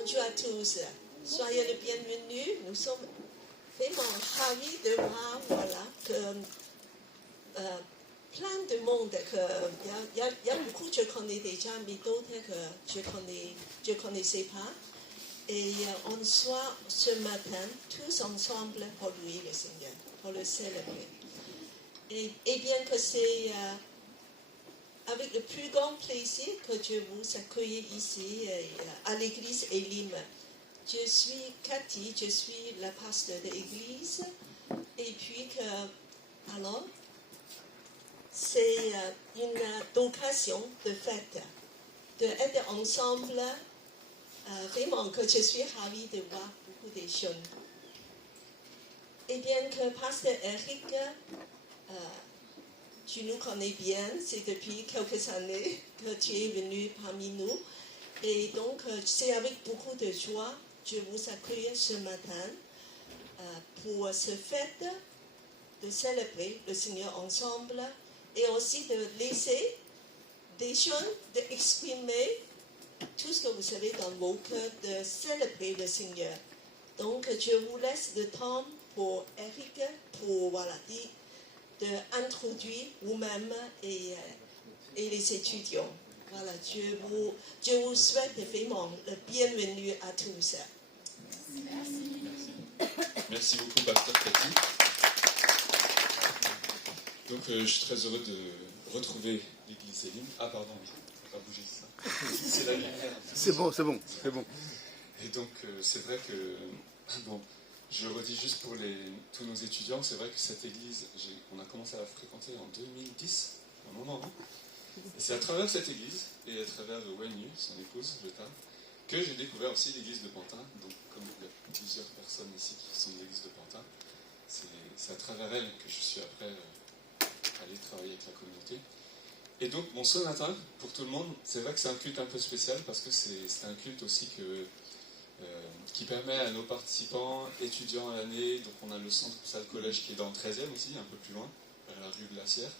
Bonjour à tous, soyez les bienvenus. Nous sommes vraiment ravis de voir que plein de monde, il y a beaucoup que je connais déjà, mais d'autres que je connaissais pas. Et on soit ce matin tous ensemble pour lui, le Seigneur, pour le célébrer. Et bien que c'est avec le plus grand plaisir que je vous accueille ici à l'église Elim. Je suis Cathy, je suis la pasteur de l'église. Et puis alors, c'est une occasion de fête, d'être ensemble. Vraiment que je suis ravie de voir beaucoup de jeunes. Et bien que pasteur Eric, tu nous connais bien, c'est depuis quelques années que tu es venu parmi nous. Et donc, c'est avec beaucoup de joie que je vous accueille ce matin pour ce fête de célébrer le Seigneur ensemble et aussi de laisser des jeunes d'exprimer tout ce que vous savez dans vos cœurs, de célébrer le Seigneur. Donc, je vous laisse le temps pour Eric, pour d'introduire vous-même et les étudiants. Voilà, je vous souhaite vraiment le bienvenue à tous. Merci beaucoup, pasteur Cathy. Donc, je suis très heureux de retrouver l'église Elim. Ah, pardon, je ne peux pas bouger ça. C'est la lumière. C'est bon. Et donc, c'est vrai que, bon, je le redis juste pour tous nos étudiants, c'est vrai que cette église, on a commencé à la fréquenter en 2010, un moment avant. Et c'est à travers cette église, et à travers Wenyu, son épouse, Jeta, que j'ai découvert aussi l'église de Pantin. Donc, comme il y a plusieurs personnes ici qui sont de l'église de Pantin, c'est à travers elle que je suis après allé travailler avec la communauté. Et donc, ce matin, pour tout le monde, c'est vrai que c'est un culte un peu spécial, parce que c'est un culte aussi qui permet à nos participants, étudiants à l'année, donc on a le centre salle collège qui est dans le 13e aussi, un peu plus loin, vers la rue Glacière,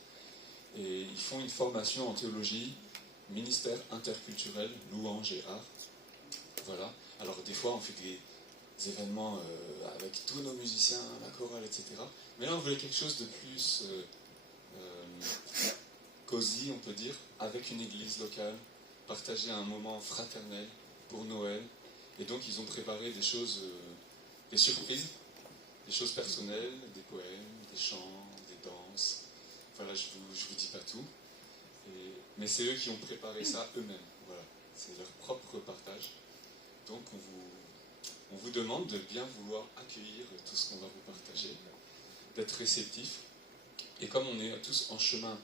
et ils font une formation en théologie, ministère interculturel, louange et art. Voilà. Alors des fois on fait des événements avec tous nos musiciens, la chorale, etc. Mais là on voulait quelque chose de plus cosy, on peut dire, avec une église locale, partager un moment fraternel pour Noël. Et donc, ils ont préparé des choses, des surprises, des choses personnelles, des poèmes, des chants, des danses. Voilà, je vous dis pas tout. Mais c'est eux qui ont préparé ça eux-mêmes. Voilà, c'est leur propre partage. Donc, on vous demande de bien vouloir accueillir tout ce qu'on va vous partager, d'être réceptif. Et comme on est tous en chemin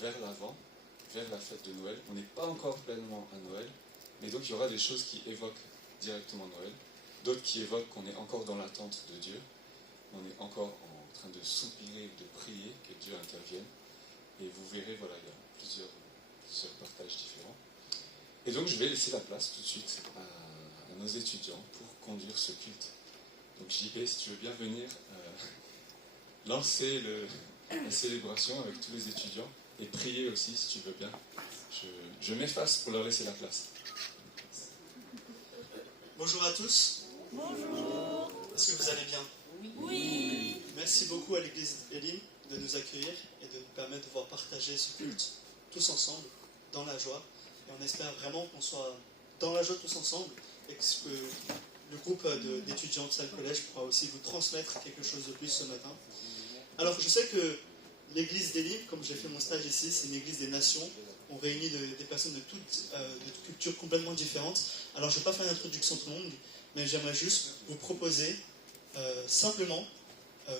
vers l'avant, vers la fête de Noël, on n'est pas encore pleinement à Noël, mais donc il y aura des choses qui évoquent directement Noël, d'autres qui évoquent qu'on est encore dans l'attente de Dieu, on est encore en train de soupirer, de prier que Dieu intervienne, et vous verrez, voilà, il y a plusieurs partages différents. Et donc je vais laisser la place tout de suite à nos étudiants pour conduire ce culte. Donc JP, si tu veux bien venir lancer la célébration avec tous les étudiants, et prier aussi si tu veux bien. Je m'efface pour leur laisser la place. Bonjour à tous. Bonjour. Est-ce que vous allez bien? Oui. Merci beaucoup à l'église Elim de nous accueillir et de nous permettre de pouvoir partager ce culte tous ensemble, dans la joie. Et on espère vraiment qu'on soit dans la joie tous ensemble et que le groupe d'étudiants de salle collège pourra aussi vous transmettre quelque chose de plus ce matin. Alors je sais que l'église d'Elim, comme j'ai fait mon stage ici, c'est une église des nations. On réunit des personnes de toutes cultures complètement différentes. Alors je ne vais pas faire une introduction trop longue, mais j'aimerais juste vous proposer simplement,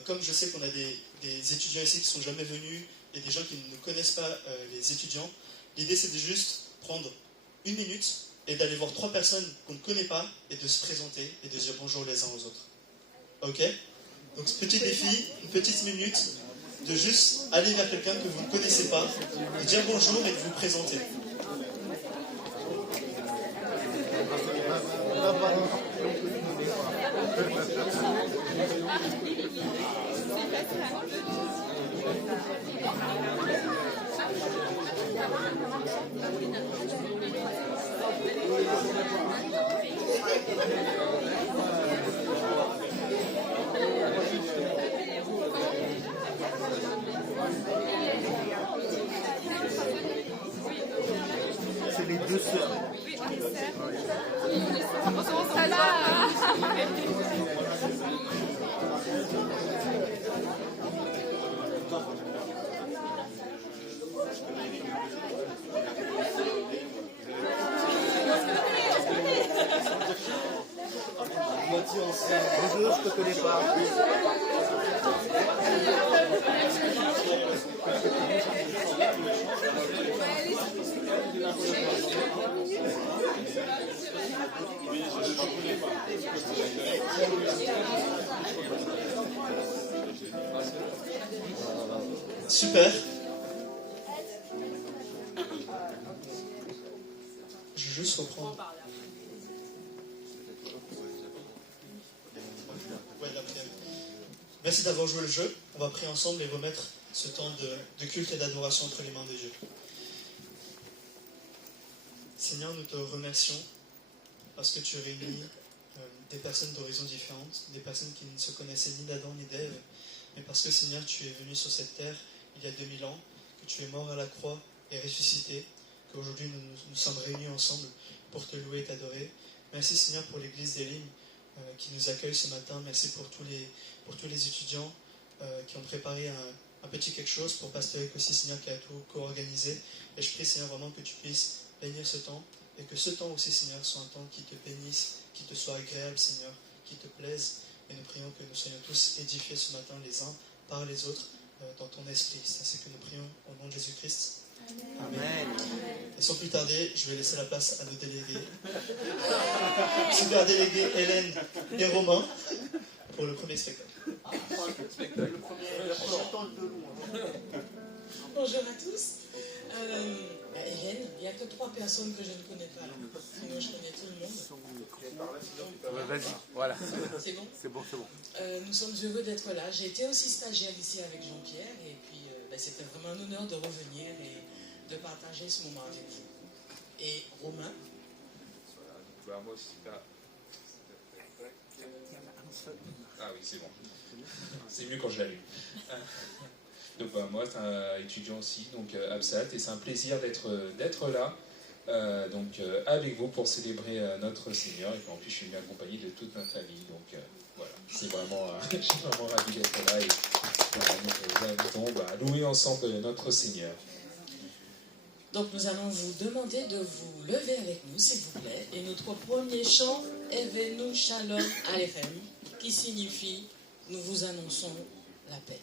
comme je sais qu'on a des étudiants ici qui ne sont jamais venus et des gens qui ne connaissent pas les étudiants, l'idée c'est de juste prendre 1 minute et d'aller voir 3 personnes qu'on ne connaît pas et de se présenter et de dire bonjour les uns aux autres. Ok? Donc ce petit défi, une petite minute, de juste aller vers quelqu'un que vous ne connaissez pas, de dire bonjour et de vous présenter. Bonjour, je te connais pas. Super. Je vais juste reprendre. Ouais, la prière. Merci d'avoir joué le jeu. On va prier ensemble et remettre ce temps de culte et d'adoration entre les mains de Dieu. Seigneur, nous te remercions parce que tu réunis des personnes d'horizons différentes, des personnes qui ne se connaissaient ni d'Adam ni d'Ève, mais parce que Seigneur, tu es venu sur cette terre il y a 2000 ans, que tu es mort à la croix et ressuscité, qu'aujourd'hui nous sommes réunis ensemble pour te louer et t'adorer. Merci Seigneur pour l'église des Lignes qui nous accueille ce matin. Merci pour tous les étudiants qui ont préparé un petit quelque chose, pour Pasteur Eric aussi, Seigneur, qui a tout co-organisé. Et je prie, Seigneur, vraiment que tu puisses bénir ce temps, et que ce temps aussi, Seigneur, soit un temps qui te bénisse, qui te soit agréable, Seigneur, qui te plaise. Et nous prions que nous soyons tous édifiés ce matin les uns par les autres dans ton esprit. C'est ainsi que nous prions au nom de Jésus-Christ. Amen. Et sans plus tarder, je vais laisser la place à nos délégués. Super délégués Hélène et Romain pour le premier spectacle. Bonjour à tous. Hélène, il n'y a que 3 personnes que je ne connais pas là. Sinon, je connais tout le monde. Vas-y, voilà. C'est bon? C'est bon, c'est bon. Nous sommes heureux d'être là. J'ai été aussi stagiaire ici avec Jean-Pierre. Et puis, c'était vraiment un honneur de revenir et de partager ce moment avec vous. Et Romain? Moi aussi, ah oui, c'est bon. C'est mieux quand je l'allume. Donc moi, c'est un étudiant aussi, donc Absat, et c'est un plaisir d'être là, avec vous pour célébrer notre Seigneur. Et puis en plus, je suis bien accompagné de toute ma famille, donc voilà, c'est vraiment, je suis vraiment ravi d'être là. Et voilà, donc, nous invitons à louer ensemble notre Seigneur. Donc nous allons vous demander de vous lever avec nous, s'il vous plaît. Et notre premier chant, Evenu Shalom Alechem, qui signifie « Nous vous annonçons la paix ».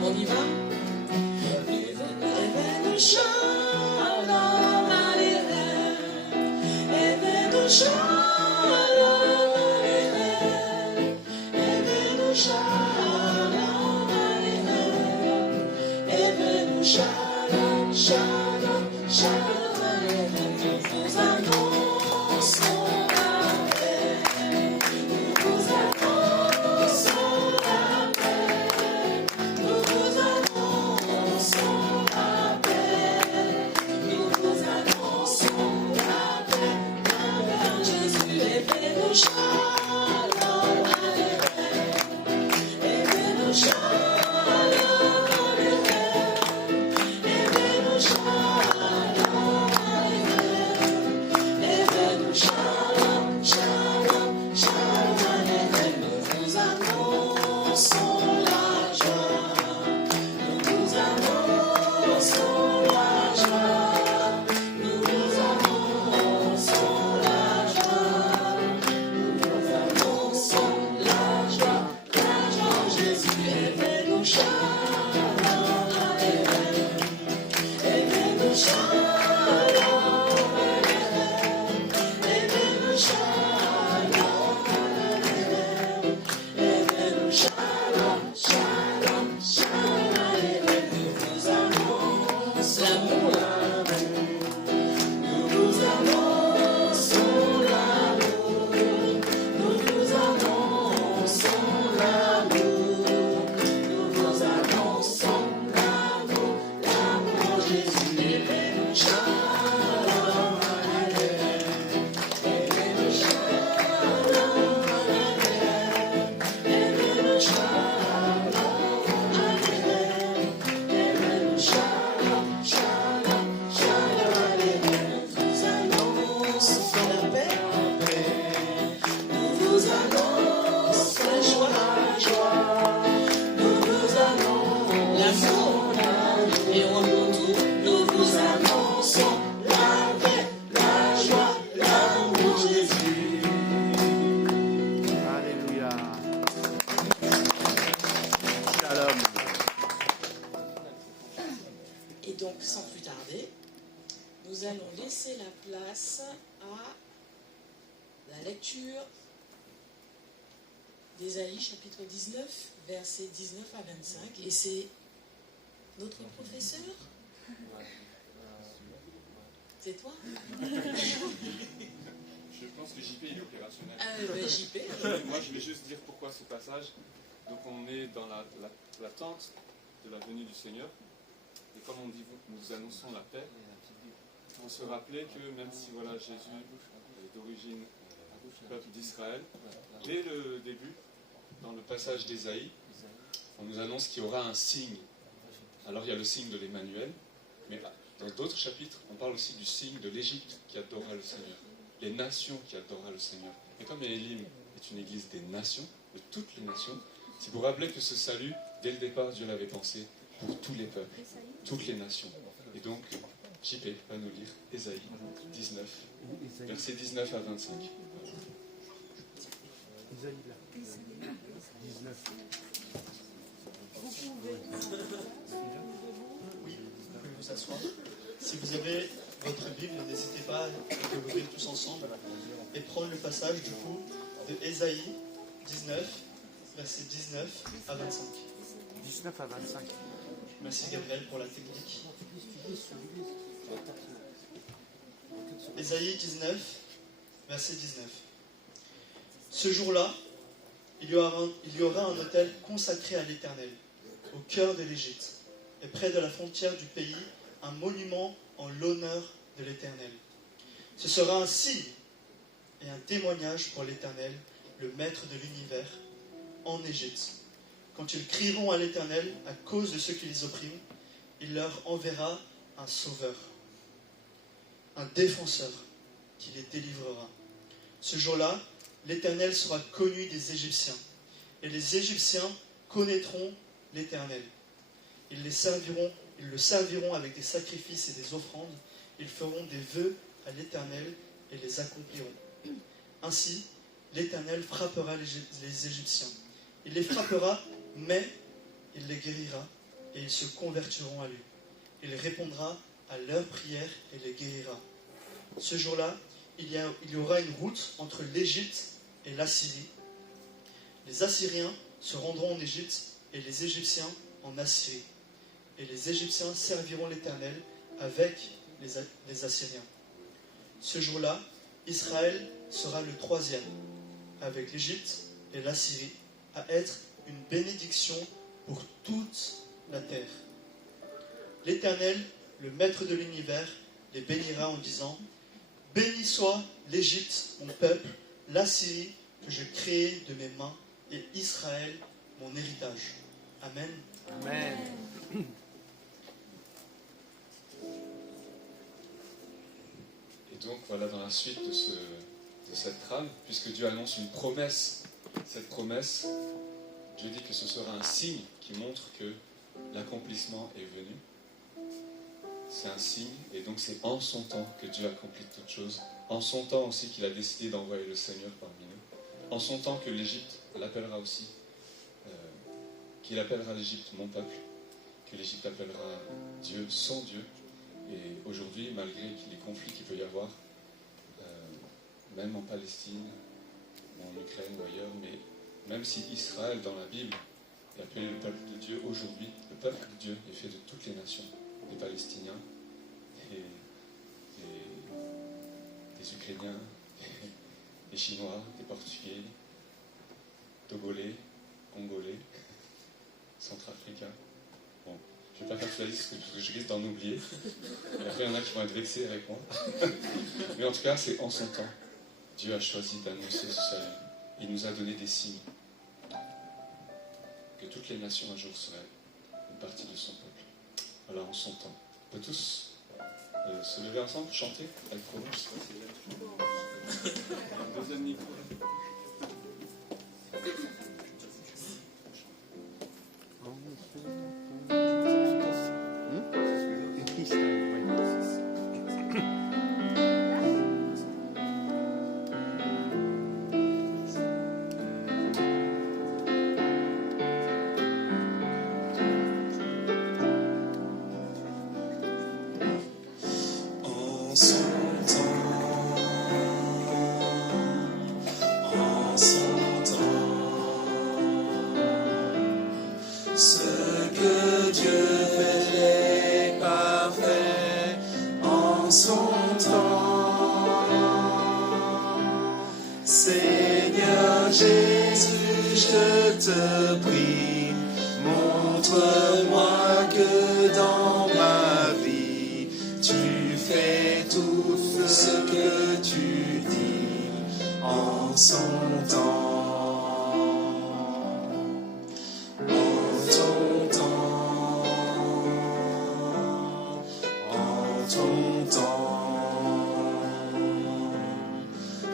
On y va? Evenu Shalom Alechem, Evenu Shalom Alechem, Evenu Shalom Alechem, Evenu Shalom, Shalom, Shalom Alechem. Nous vous annonçons la paix, nous vous annonçons la paix, nous vous annonçons la paix, nous vous annonçons la paix. Jésus est venu, Shalom Alechem, est venu, Shalom Alechem, est venu, Shalom Alechem, est venu, Shalom, Shalom, Shalom Alechem. Nous vous annonçons la joie, nous vous annonçons la joie, nous vous annonçons la joie, nous vous annonçons la joie, Jésus est venu, Shalom Alechem, est venu, Shalom Alechem, est venu, Shalom Alechem, est venu, Shalom, Shalom, Shalom Alechem. Nous vous annonçons l'amour, nous vous annonçons l'amour, nous vous annonçons l'amour, nous vous annonçons l'amour, l'amour. Jésus est venu, tarder, nous allons laisser la place à la lecture d'Ésaïe chapitre 19, versets 19 à 25. Et c'est notre professeur. C'est toi? Je pense que JP est opérationnel. JP. Moi, je vais juste dire pourquoi ce passage. Donc, on est dans l'attente de la venue du Seigneur. Et comme on dit, nous annonçons la paix. On se rappelait que même si voilà, Jésus est d'origine du peuple d'Israël, dès le début, dans le passage d'Ésaïe, on nous annonce qu'il y aura un signe. Alors, il y a le signe de l'Emmanuel, mais dans d'autres chapitres, on parle aussi du signe de l'Égypte qui adorera le Seigneur. Les nations qui adorera le Seigneur. Et comme Elim est une église des nations, de toutes les nations, c'est pour rappeler que ce salut, dès le départ, Dieu l'avait pensé pour tous les peuples, toutes les nations. Et donc, JP va nous lire Ésaïe 19, versets 19 à 25. Ésaïe là. 19. Oui, vous pouvez vous asseoir. Si vous avez votre Bible, n'hésitez pas à l'ouvrir tous ensemble et prendre le passage du coup de Ésaïe 19, versets 19 à 25. 19 à 25. Merci Gabriel pour la technique. Ésaïe 19, verset 19. Ce jour-là, il y aura un autel consacré à l'Éternel, au cœur de l'Égypte, et près de la frontière du pays, un monument en l'honneur de l'Éternel. Ce sera un signe et un témoignage pour l'Éternel, le Maître de l'univers, en Égypte. Quand ils crieront à l'Éternel à cause de ceux qui les oppriment, il leur enverra un sauveur, un défenseur qui les délivrera. Ce jour-là, l'Éternel sera connu des Égyptiens, et les Égyptiens connaîtront l'Éternel. Ils le serviront avec des sacrifices et des offrandes. Ils feront des vœux à l'Éternel et les accompliront. Ainsi, l'Éternel frappera les Égyptiens. Il les frappera, mais il les guérira, et ils se convertiront à lui. Il répondra à leurs prières et les guérira. Ce jour-là, il y aura une route entre l'Égypte et l'Assyrie. Les Assyriens se rendront en Égypte et les Égyptiens en Assyrie. Et les Égyptiens serviront l'Éternel avec les Assyriens. Ce jour-là, Israël sera le troisième, avec l'Égypte et l'Assyrie, à être une bénédiction pour toute la terre. L'Éternel, le Maître de l'univers, les bénira en disant: béni soit l'Égypte, mon peuple, l'Assyrie que je créai de mes mains, et Israël, mon héritage. Amen. Amen. Et donc voilà, dans la suite de cette trame, puisque Dieu annonce une promesse, cette promesse, Dieu dit que ce sera un signe qui montre que l'accomplissement est venu. C'est un signe, et donc c'est en son temps que Dieu accomplit toutes choses. En son temps aussi qu'il a décidé d'envoyer le Seigneur parmi nous. En son temps que l'Égypte l'appellera aussi, qu'il appellera l'Égypte mon peuple, que l'Égypte appellera Dieu son Dieu. Et aujourd'hui, malgré les conflits qu'il peut y avoir, même en Palestine, ou en Ukraine ou ailleurs, mais même si Israël dans la Bible est appelé le peuple de Dieu, aujourd'hui, le peuple de Dieu est fait de toutes les nations, des Palestiniens, des Ukrainiens, des Chinois, des Portugais, Togolais, Congolais, Centrafricains. Bon, je ne vais pas faire toute la liste parce que je risque d'en oublier. Et après, il y en a qui vont être vexés avec moi. Mais en tout cas, c'est en son temps. Dieu a choisi d'annoncer ce salut. Il nous a donné des signes. Que toutes les nations un jour seraient une partie de son peuple. Voilà, en son temps. On peut tous se lever ensemble, chanter avec Provence. Deuxième micro. Une piste, oui. en son temps. Seigneur Jésus, je te prie, montre-moi que dans ma vie, tu fais tout ce que tu dis en son temps.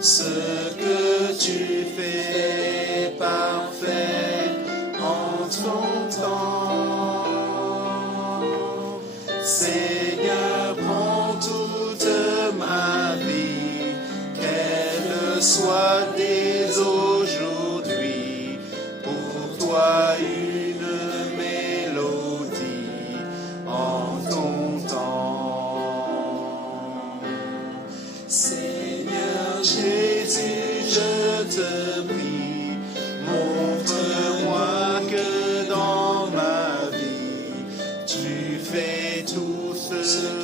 Ce que tu fais parfait en ton temps. Seigneur, prends toute ma vie, qu'elle soit dès aujourd'hui pour toi une mélodie en ton temps. Seigneur Jésus, je te prie, montre-moi que dans ma vie, tu fais tout ce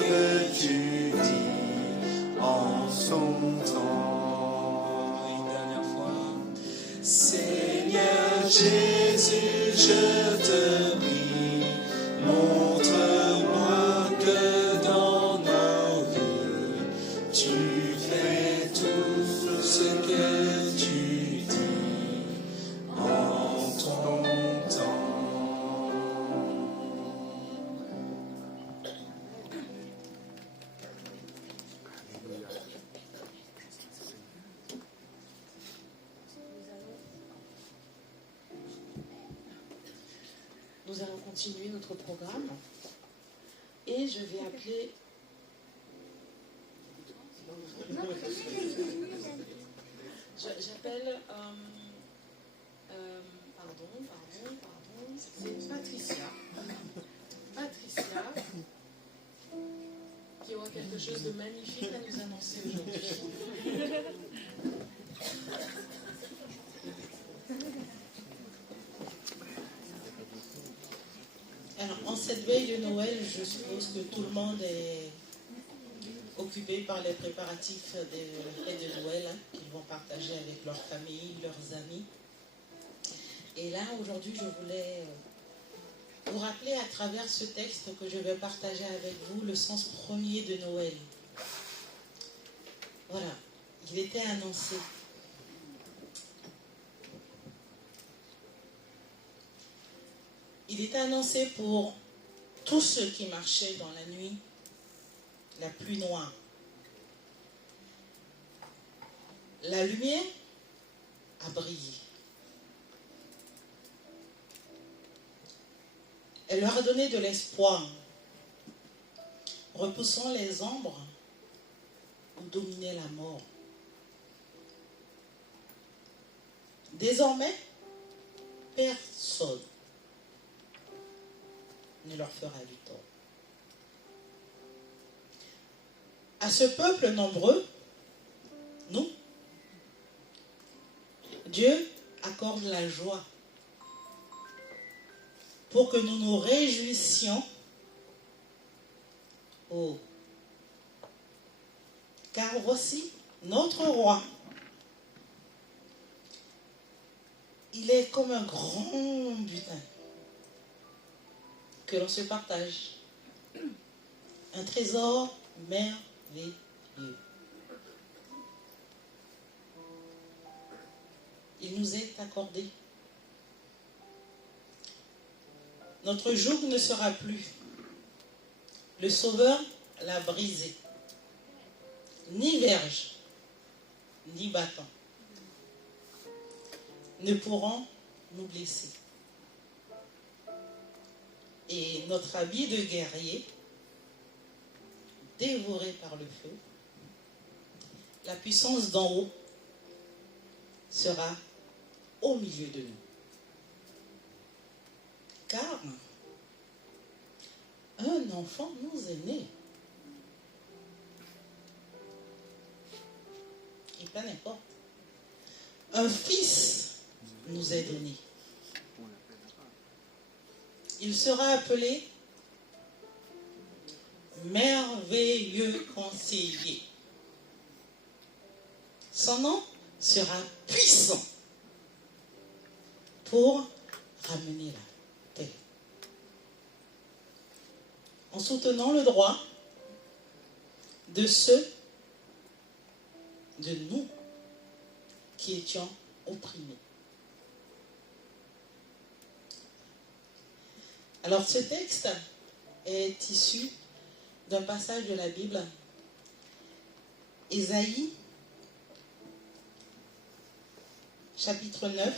que tu dis en son temps. Une dernière fois. Seigneur Jésus, je te prie, montre-moi que dans nos vies, tu fais tout ce que tu dis en ton temps. Nous allons continuer notre programme et je vais appeler. J'appelle. Pardon. C'est Patricia. Patricia, qui aura quelque chose de magnifique à nous annoncer aujourd'hui. Alors, en cette veille de Noël, je suppose que tout le monde est occupé par les préparatifs des fêtes de Noël qu'ils vont partager avec leur famille, leurs amis. Et là, aujourd'hui, je voulais vous rappeler à travers ce texte que je vais partager avec vous le sens premier de Noël. Voilà, il était annoncé. Il était annoncé pour tous ceux qui marchaient dans la nuit la plus noire. La lumière a brillé. Elle leur a donné de l'espoir, repoussant les ombres où dominait la mort. Désormais, personne ne leur fera du tort. À ce peuple nombreux, nous, Dieu accorde la joie pour que nous nous réjouissions. Oh. Car voici notre roi. Il est comme un grand butin que l'on se partage. Un trésor merveilleux. Il nous est accordé. Notre joug ne sera plus. Le Sauveur l'a brisé. Ni verge, ni bâton ne pourront nous blesser. Et notre habit de guerrier, dévoré par le feu, la puissance d'en haut sera au milieu de nous. Car un enfant nous est né. Et pas n'importe. Un fils nous est donné. Il sera appelé merveilleux conseiller. Son nom sera puissant pour ramener la paix. En soutenant le droit de ceux de nous qui étions opprimés. Alors ce texte est issu d'un passage de la Bible, Ésaïe, chapitre 9,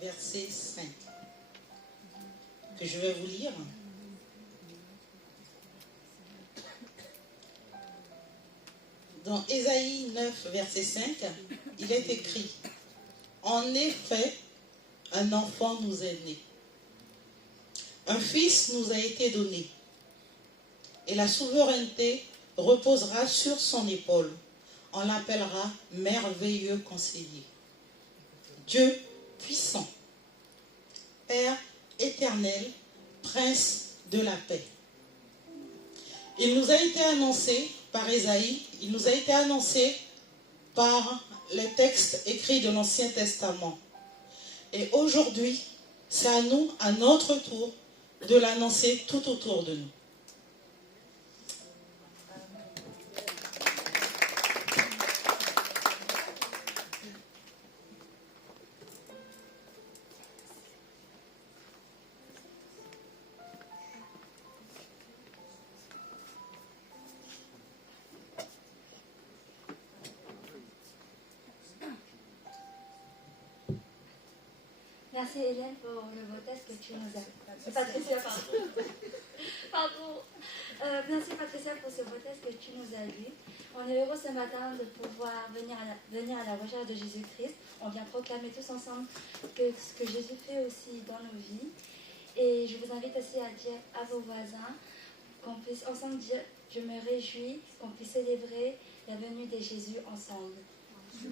verset 5, que je vais vous lire. Dans Ésaïe 9, verset 5, il est écrit « En effet, un enfant nous est né, un fils nous a été donné, et la souveraineté reposera sur son épaule. On l'appellera merveilleux conseiller, Dieu puissant, Père éternel, Prince de la paix. » Il nous a été annoncé par Ésaïe, il nous a été annoncé par les textes écrits de l'Ancien Testament. Et aujourd'hui, c'est à nous, à notre tour, de l'annoncer tout autour de nous. Merci Hélène pour le beau test que tu nous as. Patricia, pardon. Merci Patricia pour ce beau test que tu nous as lu. On est heureux ce matin de pouvoir venir à la recherche de Jésus-Christ. On vient proclamer tous ensemble ce que Jésus fait aussi dans nos vies. Et je vous invite aussi à dire à vos voisins qu'on puisse ensemble dire « Je me réjouis », qu'on puisse célébrer la venue de Jésus ensemble. On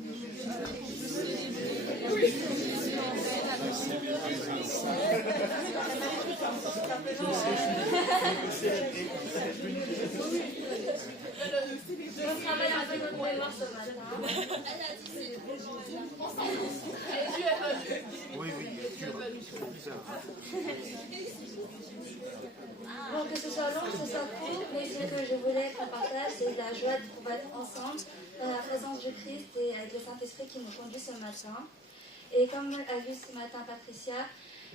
travaille un peu notre mémoire ce matin. Elle a dit c'est Oui, oui, bon, que ce soit long, que ce soit court, mais ce que je voulais qu'on partage, c'est la joie de pouvoir être ensemble dans la présence du Christ et avec le Saint-Esprit qui nous conduit ce matin. Et comme a vu ce matin Patricia,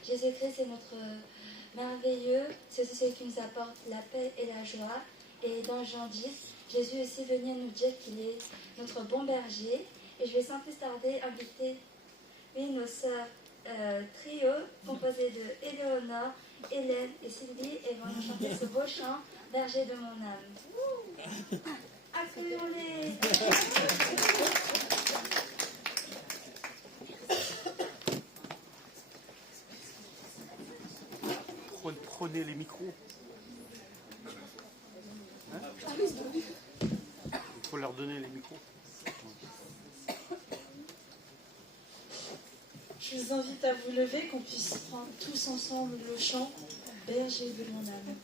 Jésus-Christ est notre merveilleux, c'est celui qui nous apporte la paix et la joie. Et dans Jean 10, Jésus est aussi venu nous dire qu'il est notre bon berger. Et je vais sans plus tarder inviter nos sœurs trio composé de Éléonore, Hélène et Sylvie et vont nous chanter ce beau chant Berger de mon âme. Accueillons-les. Prenez les micros. Hein? Il faut leur donner les micros. Je vous invite à vous lever, qu'on puisse prendre tous ensemble le chant Berger de mon âme.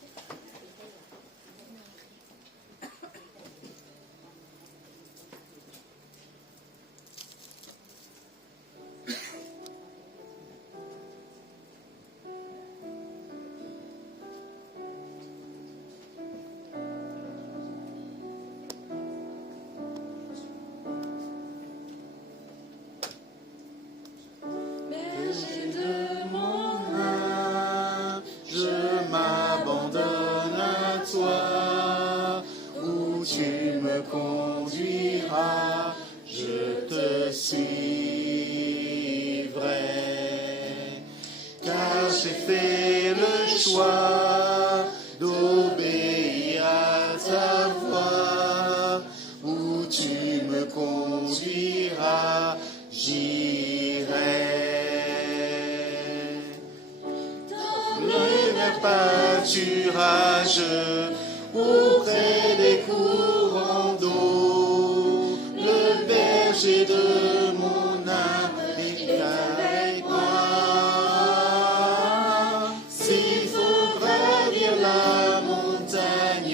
Auprès des courants d'eau, le berger de mon âme est avec moi. S'il faut gravir la montagne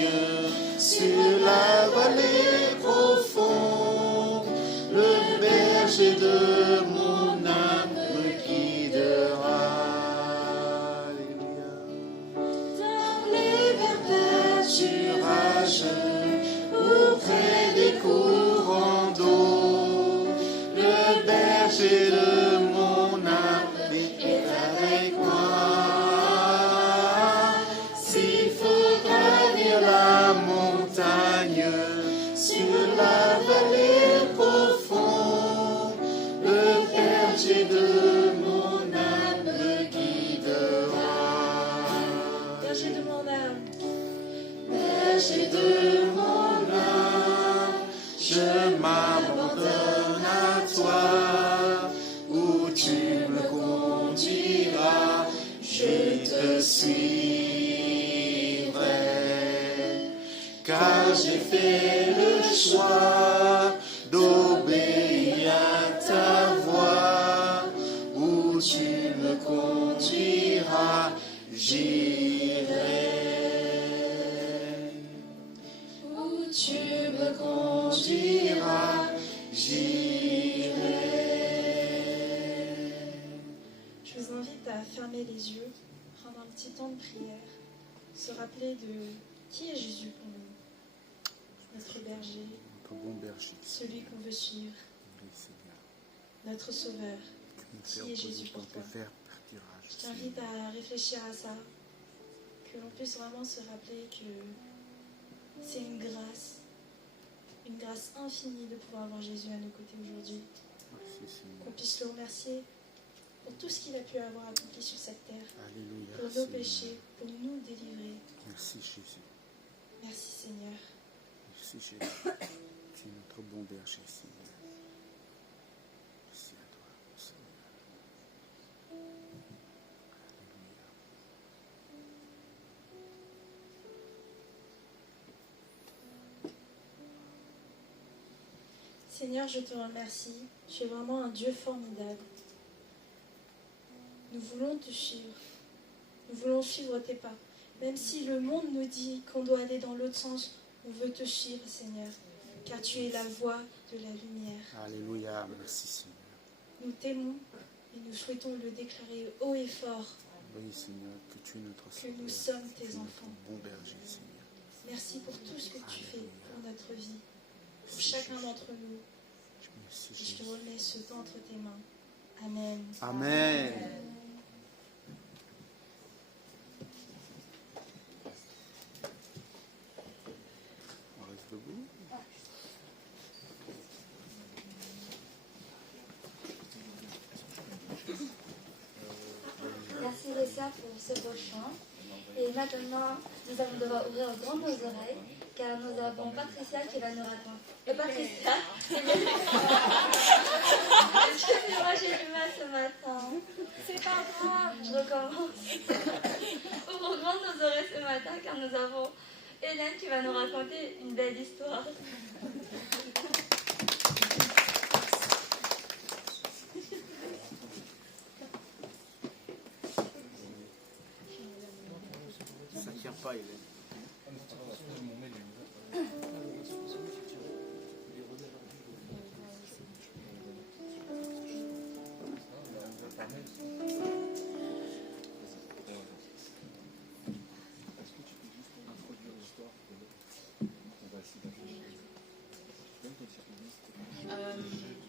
sur la vallée profonde, le berger de mon âme me guidera. Alléluia. Dans les vers pâturages, auprès des courants d'eau, le berger de mon âme est avec moi. S'il faut gravir la montagne, sur la vallée profonde, le berger de mon âme me guidera. Berger de mon âme, Berger de mon âme, je m'abandonne à toi, où tu me conduiras, je te suivrai. Car j'ai fait le choix d'obéir à ta voix, où tu me conduiras, j'irai. Où tu me conduiras, j'irai. je vous invite à fermer les yeux, prendre un petit temps de prière, se rappeler de qui est Jésus pour nous, notre berger, Notre bon berger. celui qu'on veut suivre, Oui, Seigneur. notre sauveur. Qui Qui est Jésus pour toi? Vers pâturage. Je t'invite à réfléchir à ça, que l'on puisse vraiment se rappeler que c'est une grâce infinie de pouvoir avoir Jésus à nos côtés aujourd'hui, Merci, Seigneur. qu'on puisse le remercier pour tout ce qu'il a pu avoir accompli sur cette terre, Alléluia. pour nos Seigneur. péchés, pour nous délivrer. Merci, Jésus. Merci Seigneur. Merci, Jésus. Tu es notre bon berger, Seigneur. Merci à toi, Seigneur. Alléluia. Seigneur, je te remercie. Tu es vraiment un Dieu formidable. Nous voulons te suivre. Nous voulons suivre tes pas. Même si le monde nous dit qu'on doit aller dans l'autre sens, on veut te suivre, Seigneur. Car tu es la voie de la lumière. Alléluia. Merci, Seigneur. Nous t'aimons et nous souhaitons le déclarer haut et fort Oui, Seigneur, que tu es notre que sauveur. nous sommes que tu tes es notre enfants. bon berger, Seigneur. Merci pour tout ce que tu fais Alléluia. pour notre vie, pour Merci, chacun Jésus. d'entre nous. Merci, Et je Jésus. te remets ce temps entre tes mains. Amen. Amen. On reste debout. Merci Lessia pour ce beau chant. Et maintenant, nous allons devoir ouvrir grand nos oreilles, car nous avons Patricia qui va nous raconter. Patricia Excusez-moi, j'ai du mal ce matin. C'est pas grave, je recommence. Ouvrons grand nos oreilles ce matin, car nous avons Hélène qui va nous raconter une belle histoire. Ça tient pas, Hélène.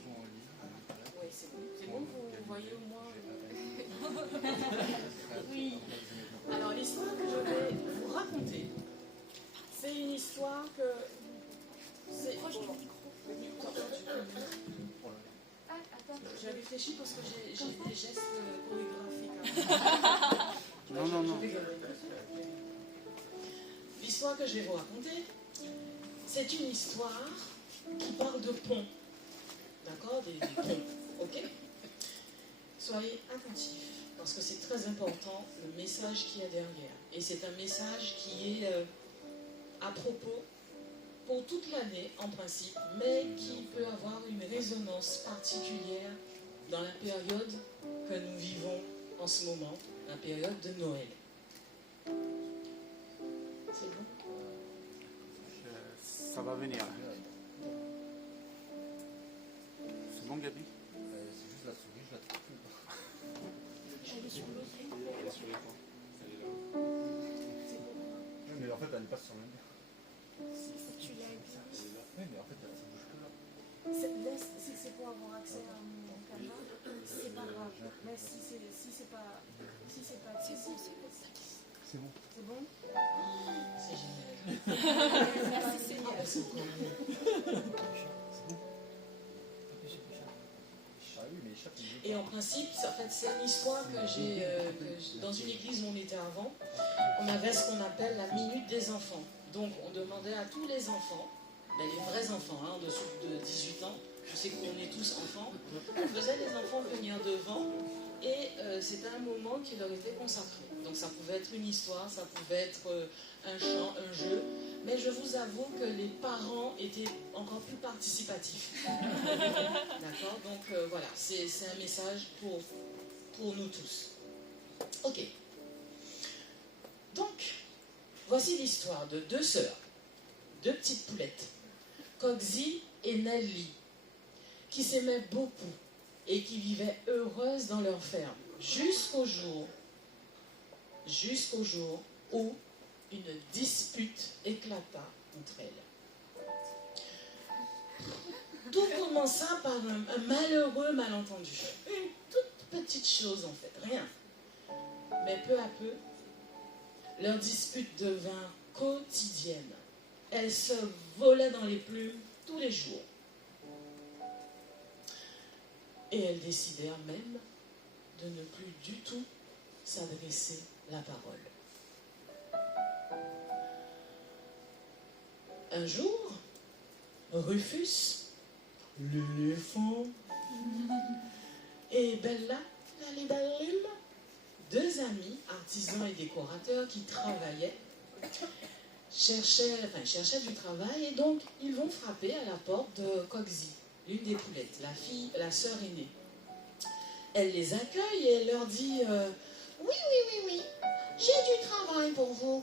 Oui, c'est bon, vous voyez au moins. Oui. Alors, l'histoire que je vais vous raconter, c'est une histoire que. C'est. Ah, attends. J'ai réfléchi parce que j'ai des gestes chorégraphiques. Hein. Non, non, non. L'histoire que je vais vous raconter, c'est une histoire qui parle de pont. D'accord, des ponts. Ok. Soyez attentifs, parce que c'est très important le message qu'il y a derrière. Et c'est un message qui est à propos pour toute l'année en principe, mais qui peut avoir une résonance particulière dans la période que nous vivons en ce moment, la période de Noël. C'est bon? Ça va venir. C'est bon, Gabi? C'est juste la souris, je la trouve plus. Elle est sur l'autre. Elle est sur l'écran. Elle est là. Mais en fait, elle passe sur le mur. Tu l'as bien. Oui, mais en fait, ça bouge que là. Si c'est pour avoir accès à mon canal, c'est pas grave. Mais si c'est pas accessible, C'est bon. c'est bon. C'est génial. Merci Seigneur. C'est encore mieux. Et en principe, c'est une histoire que j'ai dans une église où on était avant. On avait ce qu'on appelle la minute des enfants. Donc on demandait à tous les enfants, ben les vrais enfants, en dessous de 18 ans, je sais qu'on est tous enfants, on faisait les enfants venir devant et c'était un moment qui leur était consacré. Donc ça pouvait être une histoire, ça pouvait être un chant, un jeu, mais je vous avoue que les parents étaient encore plus participatifs. D'accord? Donc voilà, c'est un message pour nous tous. Ok. Donc, voici l'histoire de deux sœurs, deux petites poulettes, Coxie et Nelly, qui s'aimaient beaucoup et qui vivaient heureuses dans leur ferme, jusqu'au jour où une dispute éclata entre elles. Tout commença par un malheureux malentendu. Une toute petite chose en fait, rien. Mais peu à peu, leur dispute devint quotidienne. Elles se volaient dans les plumes tous les jours. Et elles décidèrent même de ne plus du tout s'adresser la parole. Un jour, Rufus, l'éléphant, et Bella, la libellule, deux amis, artisans et décorateurs qui travaillaient, cherchaient du travail et donc ils vont frapper à la porte de Coxie, l'une des poulettes, la sœur aînée. Elle les accueille et elle leur dit oui, j'ai du travail pour vous.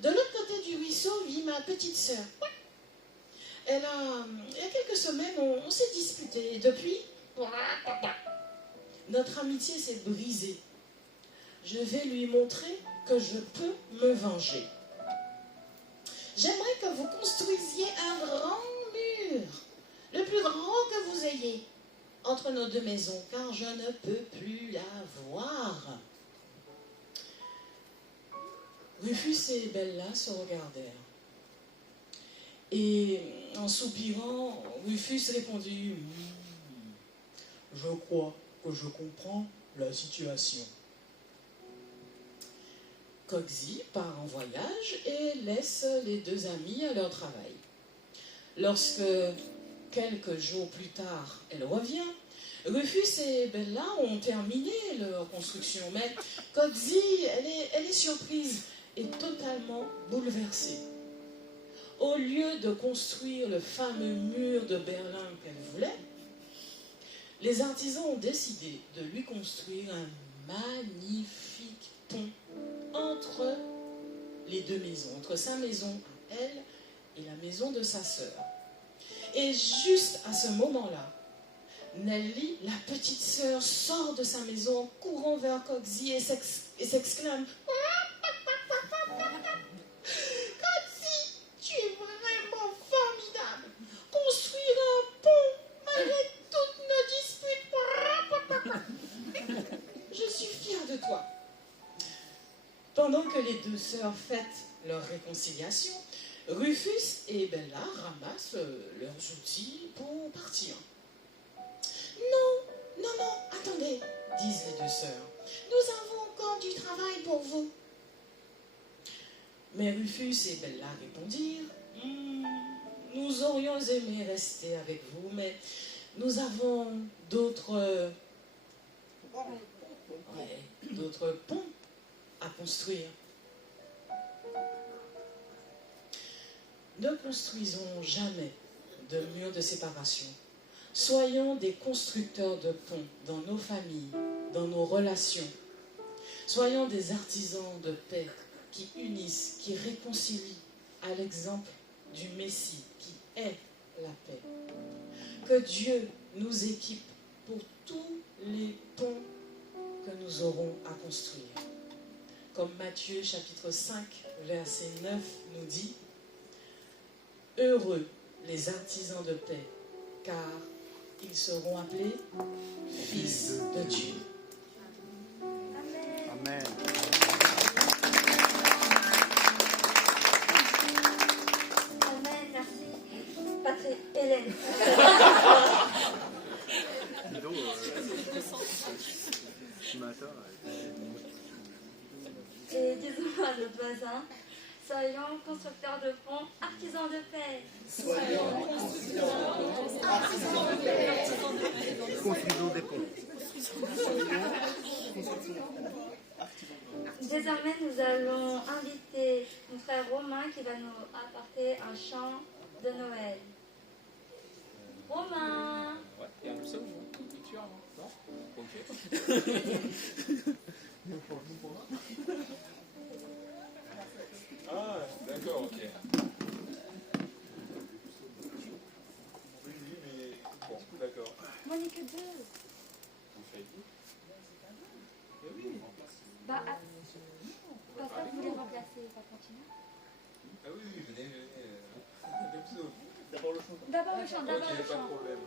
De l'autre côté du ruisseau vit ma petite sœur. Il y a quelques semaines, on s'est disputé et depuis, notre amitié s'est brisée. Je vais lui montrer que je peux me venger. J'aimerais que vous construisiez un grand mur, le plus grand que vous ayez, entre nos deux maisons, car je ne peux plus la voir. Rufus et Bella se regardèrent. Et en soupirant, Rufus répondit « Je crois que je comprends la situation. » Coxie part en voyage et laisse les deux amis à leur travail. Lorsque, quelques jours plus tard, elle revient, Rufus et Bella ont terminé leur construction, mais Coxie, elle est surprise et totalement bouleversée. Au lieu de construire le fameux mur de Berlin qu'elle voulait, les artisans ont décidé de lui construire un magnifique pont entre les deux maisons, entre sa maison à elle et la maison de sa sœur. Et juste à ce moment-là, Nelly, la petite sœur, sort de sa maison, courant vers Coxie et s'exclame « Coxie, tu es vraiment formidable! Construire un pont malgré toutes nos disputes! Je suis fière de toi! » Pendant que les deux sœurs fêtent leur réconciliation, Rufus et Bella ramassent leurs outils pour partir. Non, attendez, disent les deux sœurs. Nous avons encore du travail pour vous. Mais Rufus et Bella répondirent, nous aurions aimé rester avec vous, mais nous avons d'autres ponts à construire. Ne construisons jamais de murs de séparation. Soyons des constructeurs de ponts dans nos familles, dans nos relations. Soyons des artisans de paix qui unissent, qui réconcilient. à l'exemple du Messie qui est la paix. Que Dieu nous équipe pour tous les ponts que nous aurons à construire. Comme Matthieu chapitre 5, verset 9 nous dit, « Heureux les artisans de paix, car ils seront appelés fils de Dieu. » Amen. Amen, merci. Patrick, Hélène. Ce matin, Et disons à notre voisin, soyons constructeurs de ponts, artisans de paix. soyons artisans de paix. Construisons des ponts. Désormais, nous allons inviter mon frère Romain qui va nous apporter un chant de Noël. Romain! Ouais, il y a un psaume, tu as, non? Ok. Ah, d'accord, ok. Oui, mais bon, d'accord. Moi, il n'y a que deux. On fait. Bah, papa voulait remplacer, pas continuer. Ah oui, venez. Le psaume. D'abord le chant. D'abord le chant, d'abord Ok, le pas de chant. problème.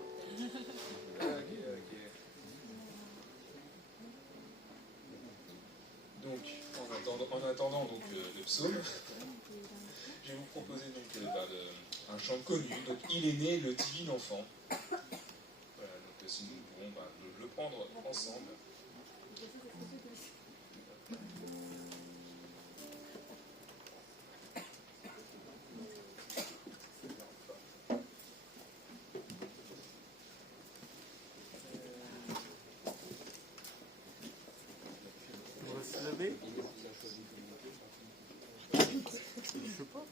Ok. Donc, en attendant donc, le psaume, je vais vous proposer donc, un chant connu. Donc, il est né le divin enfant. Voilà, donc si nous pouvons le prendre ensemble. On va se lever. Je sais pas.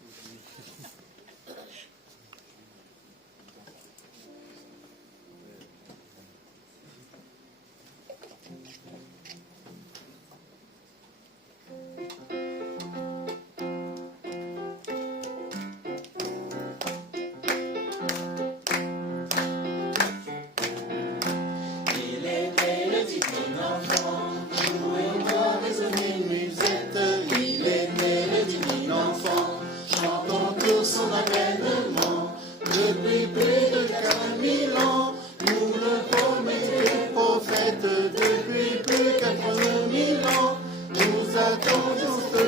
Il est né le divin enfant, jouez, doit résonner musette. Il est né le divin enfant, chantons tout son avènement. Depuis plus de 4000 ans, nous le promettons prophète. Depuis plus de 4000 ans, nous attendons ce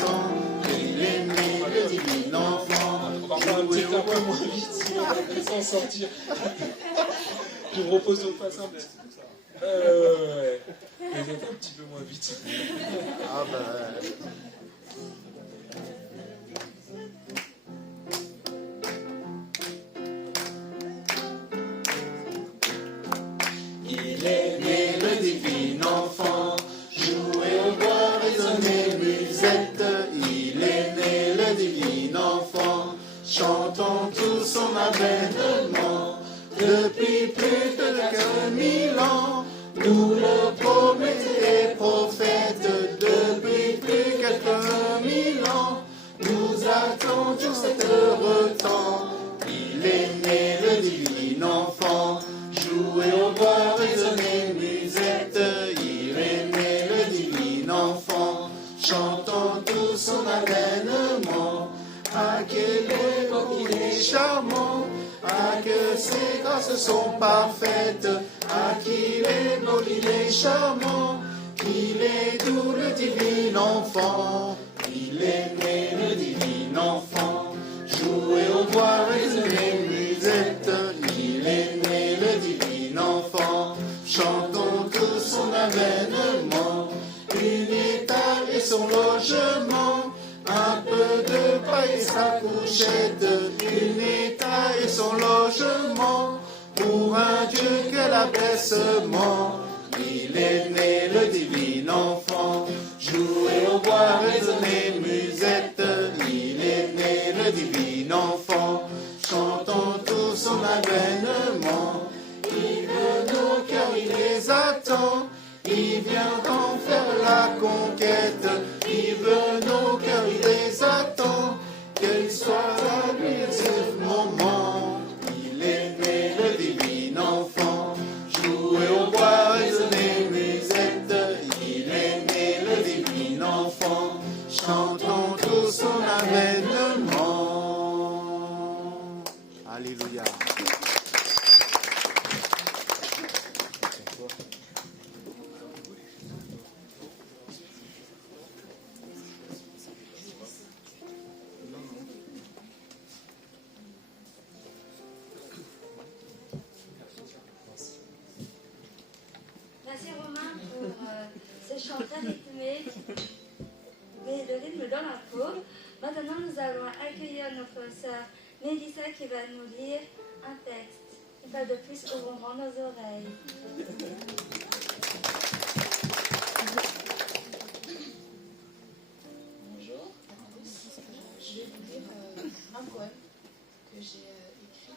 temps. Il est né le divin enfant. On va faire un petit peu moins vite si on va s'en sortir. Je vous propose de passer un petit peu. Ouais. Peut-être un petit peu moins vite. Ah bah. Il est né le divin enfant, jouez au bois, résonnez musette. Il est né le divin enfant, chantons tout son avènement. Depuis plus de 4000 ans, nous le promettons prophète. Depuis plus de 4000 ans, nous attendions cet heureux temps. Il est né le divin enfant, jouez au bois, résonnez musette. Il est né le divin enfant, chantons tout son avènement. Ah, quel époque il est charmant, ah, que ses grâces sont parfaites. Ah, qu'il est beau, qu'il est charmant, qu'il est doux le divin enfant. Il est né le divin enfant, jouez au bois, résonnez musette. Il est né le divin enfant, chantons tout son avènement. Une étale et son logement, un peu de paille et sa couchette. Une étale et son logement, pour un Dieu que l'abaissement. Il est né le divin enfant, jouez au bois, résonnez musette. Il est né le divin enfant, chantons tout son avènement. Il veut nos cœurs, il les attend, il vient en faire la conquête. Il veut nos cœurs, il les attend, qu'ils très rythmé, mais le rythme dans la peau. Maintenant, nous allons accueillir notre sœur Mélissa qui va nous lire un texte. Une fois de plus, ouvrons grand nos oreilles. Bonjour à tous. Je vais vous lire un poème que j'ai écrit,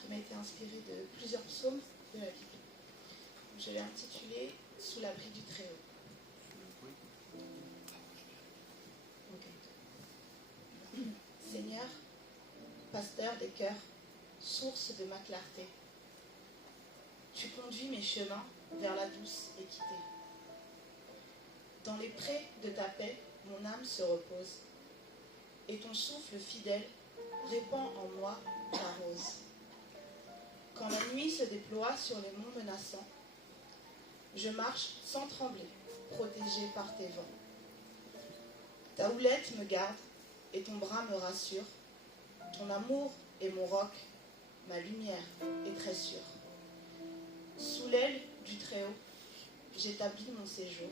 qui m'a été inspiré de plusieurs psaumes de la Bible. Je l'ai intitulé « Sous l'abri du Très-Haut ». Seigneur, pasteur des cœurs, source de ma clarté, tu conduis mes chemins vers la douce équité. Dans les prés de ta paix, mon âme se repose, et ton souffle fidèle répand en moi ta rose. Quand la nuit se déploie sur les monts menaçants, je marche sans trembler, protégé par tes vents. Ta houlette me garde et ton bras me rassure. Ton amour est mon roc, ma lumière est très sûre. Sous l'aile du Très-Haut, j'établis mon séjour.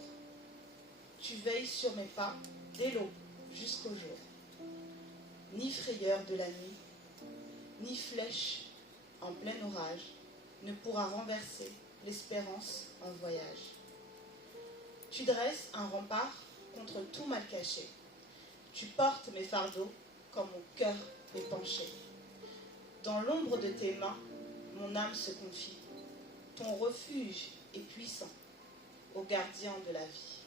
Tu veilles sur mes pas dès l'aube jusqu'au jour. Ni frayeur de la nuit, ni flèche en plein orage ne pourra renverser l'espérance en voyage. Tu dresses un rempart contre tout mal caché. Tu portes mes fardeaux quand mon cœur est penché. Dans l'ombre de tes mains, mon âme se confie. Ton refuge est puissant, ô gardien de la vie.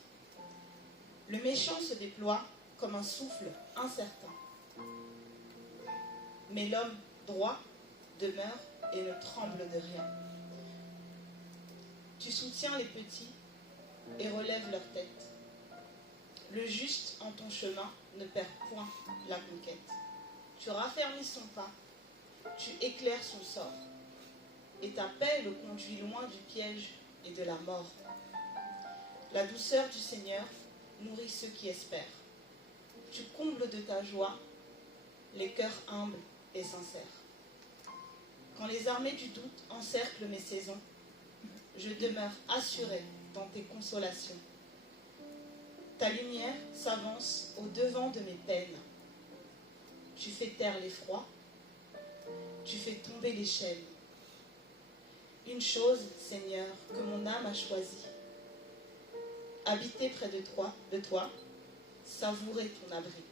Le méchant se déploie comme un souffle incertain. Mais l'homme droit demeure et ne tremble de rien. Tu soutiens les petits et relèves leur tête. Le juste en ton chemin ne perd point la conquête. Tu raffermis son pas, tu éclaires son sort, et ta paix le conduit loin du piège et de la mort. La douceur du Seigneur nourrit ceux qui espèrent. Tu combles de ta joie les cœurs humbles et sincères. Quand les armées du doute encerclent mes saisons, je demeure assuré dans tes consolations. Ta lumière s'avance au-devant de mes peines. Tu fais taire l'effroi, tu fais tomber les chaînes. Une chose, Seigneur, que mon âme a choisie, habiter près de toi, savourer ton abri.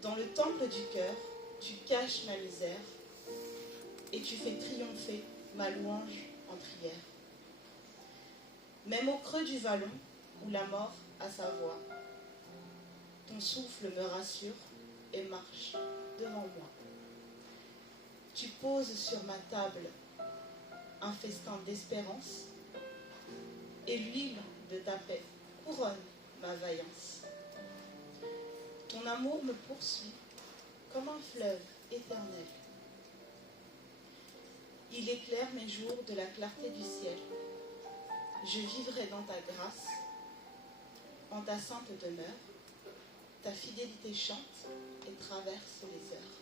Dans le temple du cœur, tu caches ma misère et tu fais triompher ma louange en prière. Même au creux du vallon, où la mort a sa voix, ton souffle me rassure et marche devant moi. Tu poses sur ma table un festin d'espérance et l'huile de ta paix couronne ma vaillance. Ton amour me poursuit comme un fleuve éternel. Il éclaire mes jours de la clarté du ciel. Je vivrai dans ta grâce, en ta sainte demeure. Ta fidélité chante et traverse les heures.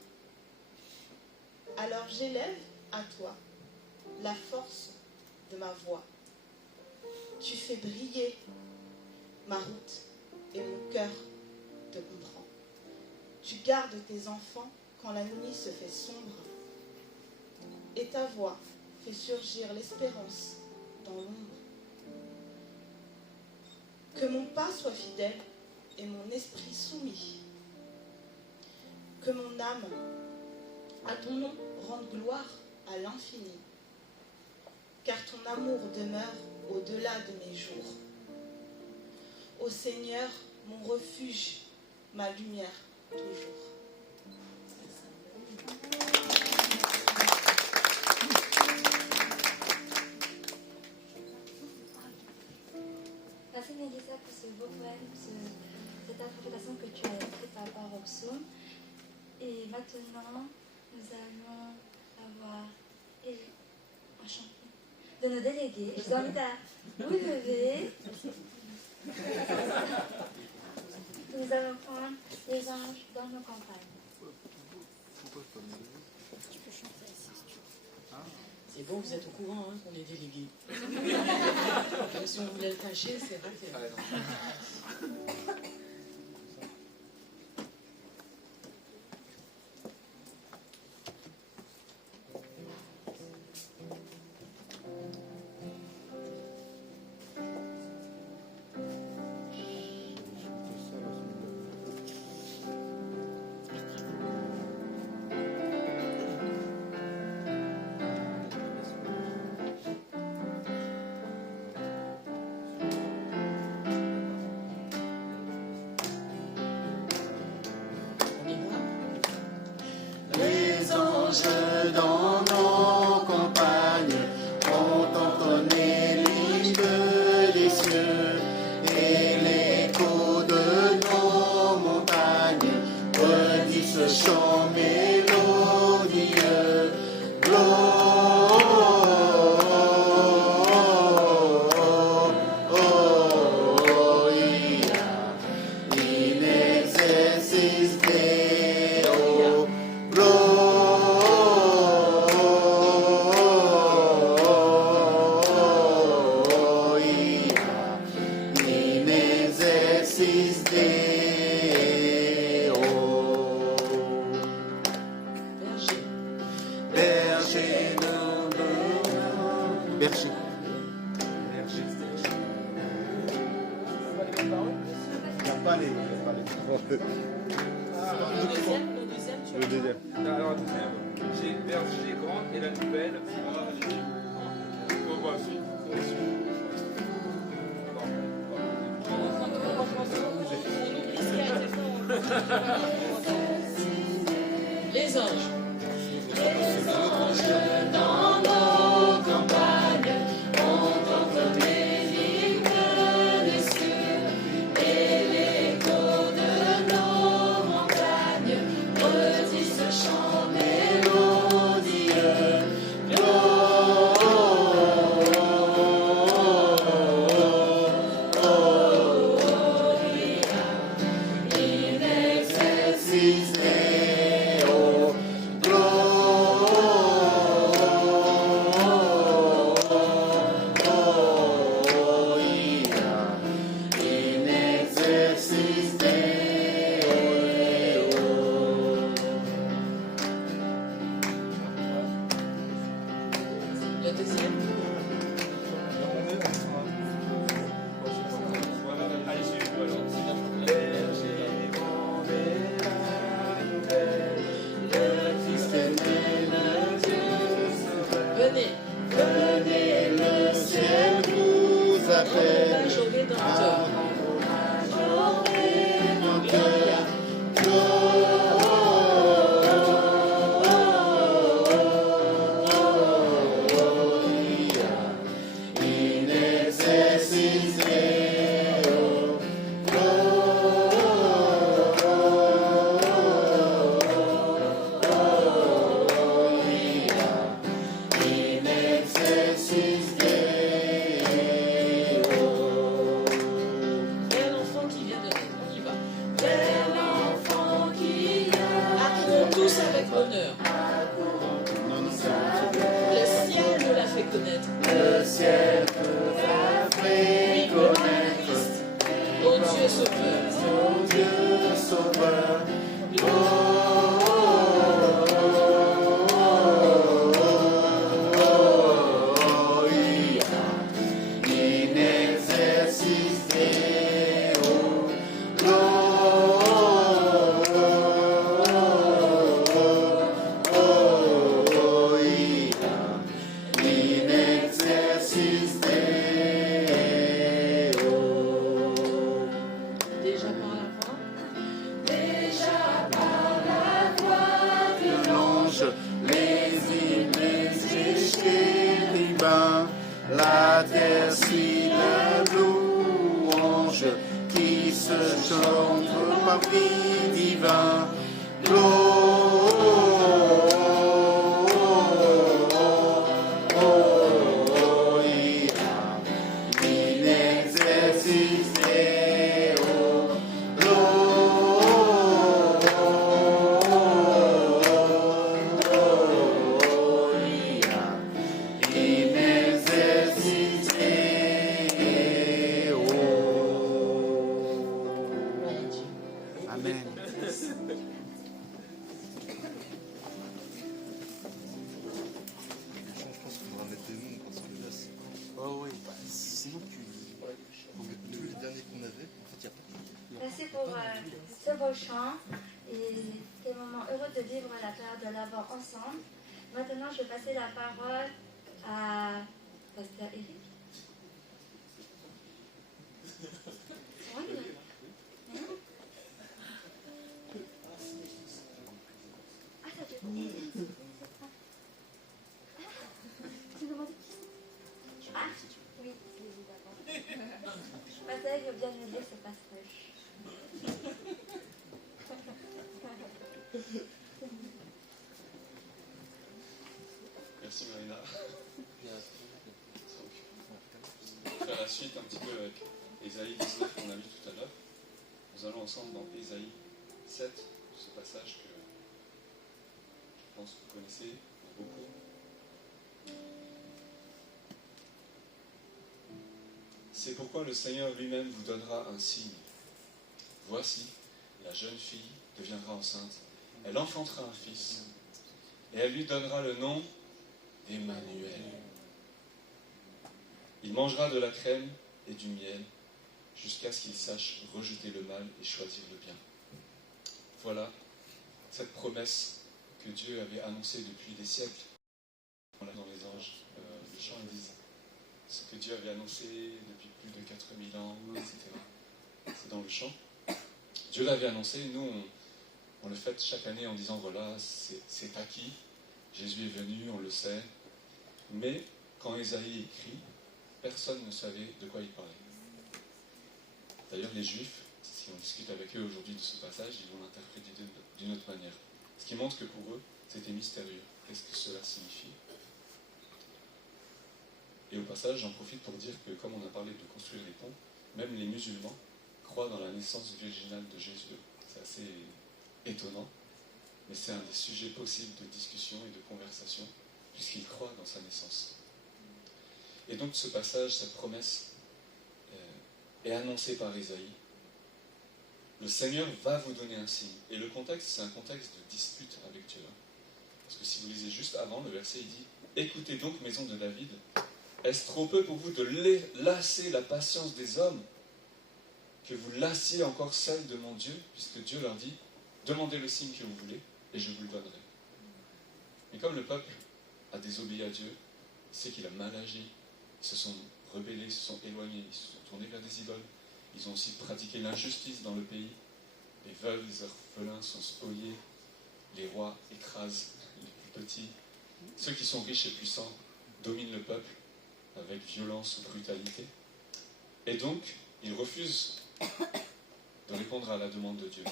Alors j'élève à toi la force de ma voix. Tu fais briller ma route et mon cœur te comprend. Tu gardes tes enfants quand la nuit se fait sombre. Et ta voix fait surgir l'espérance dans l'ombre. Que mon pas soit fidèle et mon esprit soumis. Que mon âme à ton nom rende gloire à l'infini. Car ton amour demeure au-delà de mes jours. Ô Seigneur, mon refuge, ma lumière toujours. Merci Mélissa pour ce beau poème, cette interprétation que tu as écrite par rapport au psaume. Et maintenant, nous allons avoir un chant de nos délégués. Je vous invite à vous lever. Nous allons prendre les anges dans nos campagnes. C'est bon, vous êtes au courant hein, qu'on est délégué. Si on voulait le cacher, c'est raté. Les anges dans nos campagnes ont entonné l'hymne des cieux et l'écho de nos montagnes redit ce chant mélodieux. Gloria in excelsis Deo. In excelsis Deo. Berger de berger. Il n'y a pas les. Le deuxième. Alors, j'ai Berger Grande et la nouvelle. Les anges. Dans nos campagnes, ont entonné l'hymne des cieux et l'écho de nos montagnes redit ce chant mélodieux. Gloria in excelsis Deo. Gloria in excelsis Deo. Le deuxième. Allez, suivez-moi alors. Le Christ est né, le Dieu sauveur. Venez. Venez, le ciel vous appelle. Hommage au Rédempteur. Hommage au Rédempteur. Gloria in excelsis Deo. Gloria in excelsis Deo. Vers l'enfant qui vient de naître. On y va. Vers l'enfant qui Accourons tous avec honneur. Le ciel nous l'a fait connaître. le ciel nous a fait connaître. Ô Dieu sauveur. Mon Dieu sauveur. Gloria in excelsis Deo. Gloria in excelsis Deo. Déjà par la voix. Déjà par la voix de l'ange, les hymnes et chérubins, la terre suit la louange qui se chante par vie divin. Gloria in excelsis Deo. Gloria beau chant et quel moment heureux de vivre la période de l'Avent ensemble. Maintenant, je vais passer la parole à Pasteur Eric. Oui. Ah, ça fait tu demandes qui? Ah, oui, évidemment. Pasteur, il veut bien nous dire ce passage. Merci Marina. On va faire la suite un petit peu avec Ésaïe 19 qu'on a lu tout à l'heure. Nous allons ensemble dans Ésaïe 7, ce passage que je pense que vous connaissez beaucoup. C'est pourquoi le Seigneur lui-même vous donnera un signe. Voici, la jeune fille deviendra enceinte. Elle enfantera un fils. Et elle lui donnera le nom d'Emmanuel. Il mangera de la crème et du miel jusqu'à ce qu'il sache rejeter le mal et choisir le bien. Voilà cette promesse que Dieu avait annoncée depuis des siècles. Dans les anges, les chants disent ce que Dieu avait annoncé depuis plus de 4000 ans, etc. C'est dans le chant. Dieu l'avait annoncé, nous on le fête chaque année en disant voilà, c'est acquis, Jésus est venu, on le sait. Mais quand Ésaïe écrit, personne ne savait de quoi il parlait. D'ailleurs, les Juifs, si on discute avec eux aujourd'hui de ce passage, ils vont l'interpréter d'une autre manière. Ce qui montre que pour eux, c'était mystérieux. Qu'est-ce que cela signifie? Et au passage, j'en profite pour dire que, comme on a parlé de construire les ponts, même les musulmans croient dans la naissance virginale de Jésus. C'est assez étonnant, mais c'est un des sujets possibles de discussion et de conversation, puisqu'ils croient dans sa naissance. Et donc ce passage, cette promesse, est annoncée par Ésaïe. Le Seigneur va vous donner un signe. Et le contexte, c'est un contexte de dispute avec Dieu. Parce que si vous lisez juste avant, le verset, il dit « Écoutez donc, maison de David, est-ce trop peu pour vous de lasser la patience des hommes, que vous lassiez encore celle de mon Dieu, puisque Dieu leur dit « Demandez le signe que vous voulez, et je vous le donnerai. » Mais comme le peuple a désobéi à Dieu, c'est qu'il a mal agi, ils se sont rebellés, ils se sont éloignés, ils se sont tournés vers des idoles, ils ont aussi pratiqué l'injustice dans le pays, les veuves, les orphelins sont spoliés, les rois écrasent les plus petits, ceux qui sont riches et puissants dominent le peuple avec violence ou brutalité, et donc ils refusent de répondre à la demande de Dieu,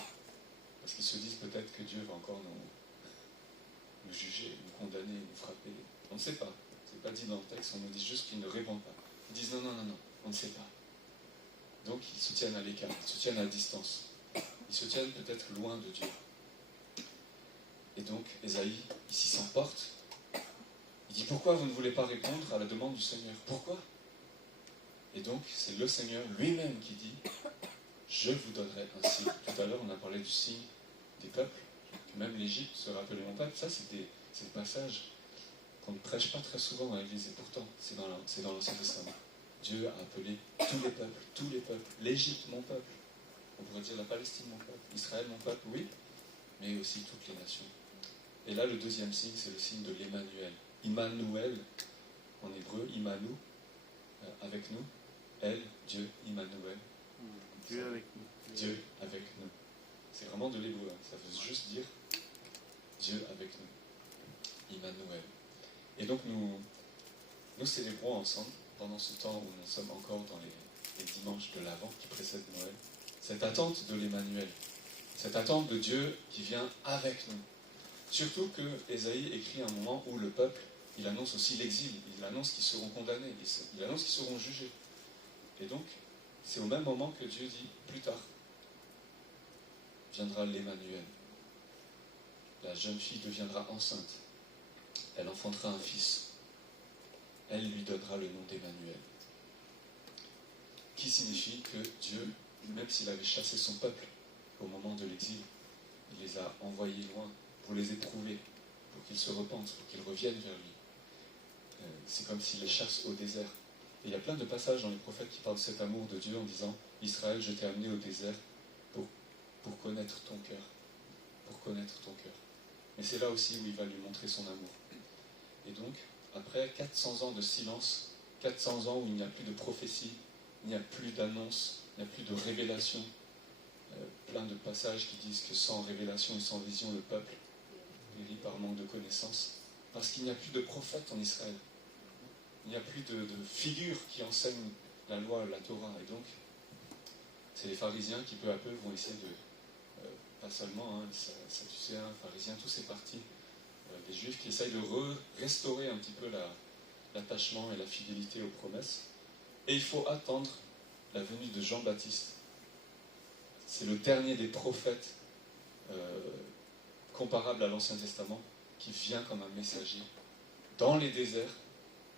parce qu'ils se disent peut-être que Dieu va encore nous juger, nous condamner, nous frapper. On ne sait pas. C'est pas dit dans le texte, on nous dit juste qu'ils ne répondent pas. Ils disent non, on ne sait pas. Donc ils se tiennent à l'écart, ils se tiennent à distance. Ils se tiennent peut-être loin de Dieu. Et donc Ésaïe, ici s'emporte. Il dit pourquoi vous ne voulez pas répondre à la demande du Seigneur? Pourquoi? Et donc c'est le Seigneur lui-même qui dit je vous donnerai un signe. Tout à l'heure on a parlé du signe des peuples. Même l'Égypte se rappelait mon peuple. Ça c'est le passage qu'on ne prêche pas très souvent dans l'Église, et pourtant c'est dans l'Ancien Testament. Dieu a appelé tous les peuples, l'Égypte mon peuple, on pourrait dire la Palestine mon peuple, Israël mon peuple, oui, mais aussi toutes les nations. Et là le deuxième signe, c'est le signe de l'Emmanuel. Immanuel, en hébreu, Immanu, avec nous, elle, Dieu, Immanuel. Dieu avec nous. Dieu avec nous. C'est vraiment de l'hébreu, hein. Ça veut juste dire Dieu avec nous. Immanuel. Et donc nous célébrons ensemble, pendant ce temps où nous sommes encore dans les dimanches de l'Avent qui précèdent Noël, cette attente de l'Emmanuel, cette attente de Dieu qui vient avec nous. Surtout que Ésaïe écrit à un moment où le peuple, il annonce aussi l'exil, il annonce qu'ils seront condamnés, il annonce qu'ils seront jugés. Et donc, c'est au même moment que Dieu dit, plus tard, viendra l'Emmanuel. La jeune fille deviendra enceinte. Elle enfantera un fils. Elle lui donnera le nom d'Emmanuel. Qui signifie que Dieu, même s'il avait chassé son peuple au moment de l'exil, il les a envoyés loin pour les éprouver, pour qu'ils se repentent, pour qu'ils reviennent vers lui. C'est comme s'il les chasse au désert. Et il y a plein de passages dans les prophètes qui parlent de cet amour de Dieu en disant « Israël, je t'ai amené au désert pour pour connaître ton cœur. Pour connaître ton cœur. Mais c'est là aussi où il va lui montrer son amour. Et donc, après 400 ans de silence, 400 ans où il n'y a plus de prophétie, il n'y a plus d'annonce, il n'y a plus de révélation, plein de passages qui disent que sans révélation et sans vision, le peuple périt par manque de connaissances, parce qu'il n'y a plus de prophètes en Israël. Il n'y a plus de figures qui enseignent la loi, la Torah. Et donc, c'est les pharisiens qui peu à peu vont essayer de, pas seulement, sadducéens, pharisiens, tous ces partis des juifs qui essayent de restaurer un petit peu l'attachement et la fidélité aux promesses. Et il faut attendre la venue de Jean-Baptiste. C'est le dernier des prophètes comparables à l'Ancien Testament qui vient comme un messager dans les déserts.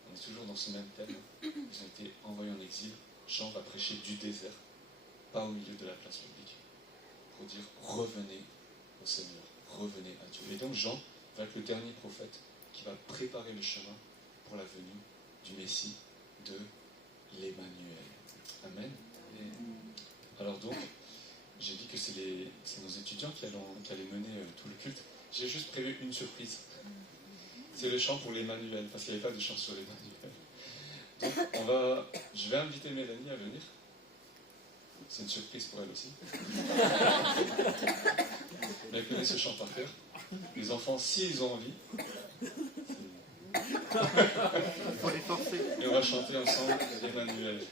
On est toujours dans ce même thème. Ils ont été envoyés en exil. Jean va prêcher du désert, pas au milieu de la place publique, pour dire revenez au Seigneur, revenez à Dieu. Et donc Jean va être le dernier prophète qui va préparer le chemin pour la venue du Messie, de l'Emmanuel. Amen. Et alors donc, j'ai dit que c'est nos étudiants qui allaient mener tout le culte. J'ai juste prévu une surprise. C'est le chant pour l'Emmanuel, parce qu'il n'y avait pas de chant sur l'Emmanuel. Donc je vais inviter Mélanie à venir. C'est une surprise pour elle aussi. Mais elle connaît ce chant par cœur. Les enfants, s'ils ont envie, il faut les forcer. Et on va chanter ensemble l'Emmanuel.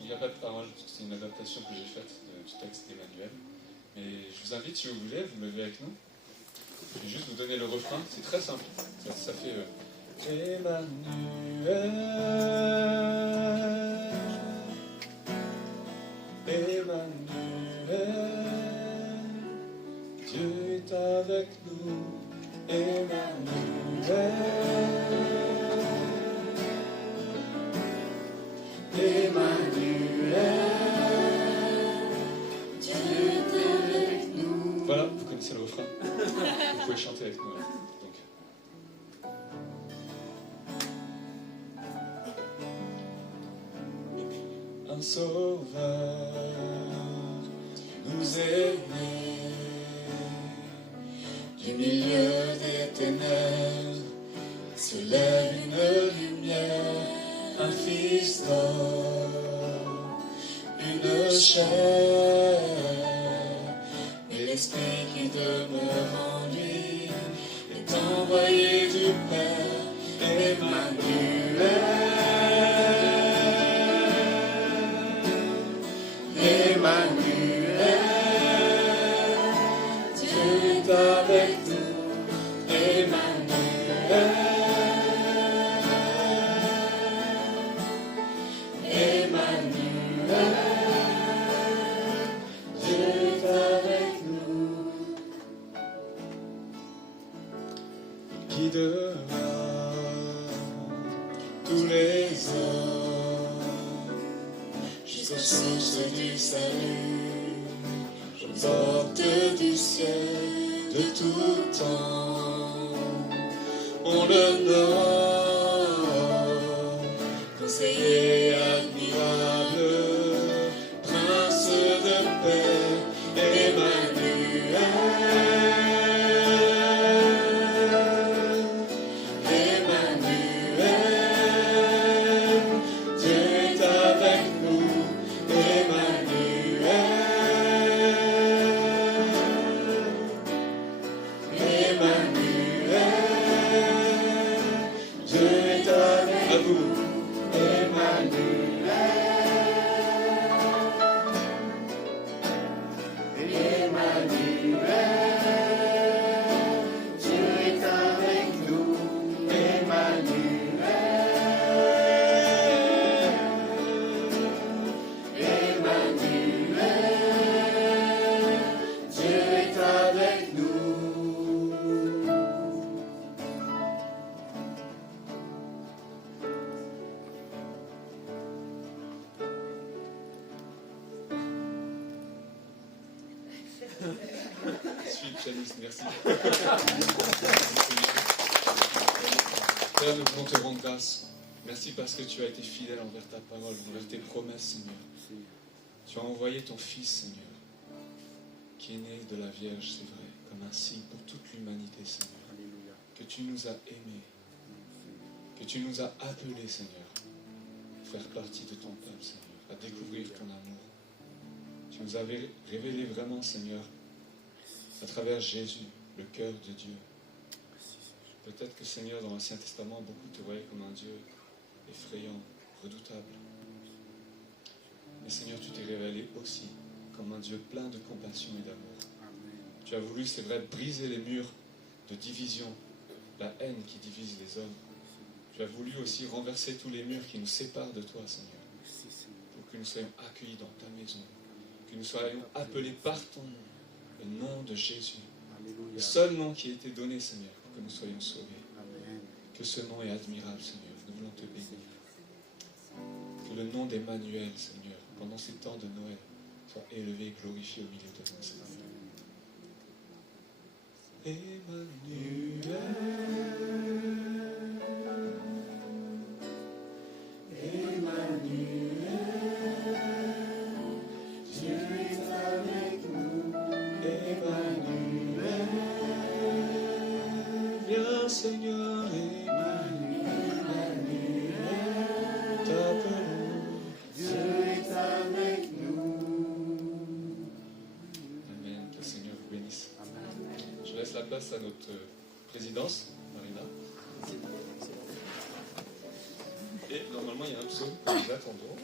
Il n'y a pas de parole, c'est une adaptation que j'ai faite du texte d'Emmanuel. Mais je vous invite, si vous voulez, vous me levez avec nous. Je vais juste vous donner le refrain, c'est très simple. Ça fait Emmanuel, Emmanuel, Dieu est avec nous, Emmanuel. Emmanuel, Dieu est avec nous. Voilà, vous connaissez le refrain. Vous pouvez chanter avec nous. Donc. Un sauveur nous est né du milieu des ténèbres, se lève une lumière. Un fils d'homme, une chair, et l'esprit qui demeure en lui est envoyé du Père, Emmanuel, Emmanuel, Dieu est avec nous, Emmanuel. Tous les hommes jusqu'aux sources du salut, porte du ciel de tout temps. On le nomme conseiller admirable, prince de paix, Emmanuel. Emmanuel, Dieu est avec Je suis pianiste, merci. Père, nous voulons te rendre grâce. Merci parce que tu as été fidèle envers ta parole, envers tes promesses, Seigneur. Tu as envoyé ton Fils, Seigneur, qui est né de la Vierge, c'est vrai, comme un signe pour toute l'humanité, Seigneur. Que tu nous as aimés, que tu nous as appelés, Seigneur, à faire partie de ton peuple, Seigneur, à découvrir ton amour. Tu nous avais révélé vraiment, Seigneur, à travers Jésus, le cœur de Dieu. Peut-être que, Seigneur, dans l'Ancien Testament, beaucoup te voyaient comme un Dieu effrayant, redoutable. Mais Seigneur, tu t'es révélé aussi comme un Dieu plein de compassion et d'amour. Tu as voulu, c'est vrai, briser les murs de division, la haine qui divise les hommes. Tu as voulu aussi renverser tous les murs qui nous séparent de toi, Seigneur, pour que nous soyons accueillis dans ta maison, que nous soyons appelés par ton nom, le nom de Jésus, le seul nom qui a été donné, Seigneur, pour que nous soyons sauvés. Que ce nom est admirable, Seigneur. Nous voulons te bénir. Que le nom d'Emmanuel, Seigneur, pendant ces temps de Noël, soit élevé et glorifié au milieu de nous, Seigneur. Viens, Seigneur, Emmanuel, t'appelons, Dieu est avec nous. Amen, que le Seigneur vous bénisse. Je laisse la place à notre présidence, Marina. Et normalement, il y a un psaume que nous attendons.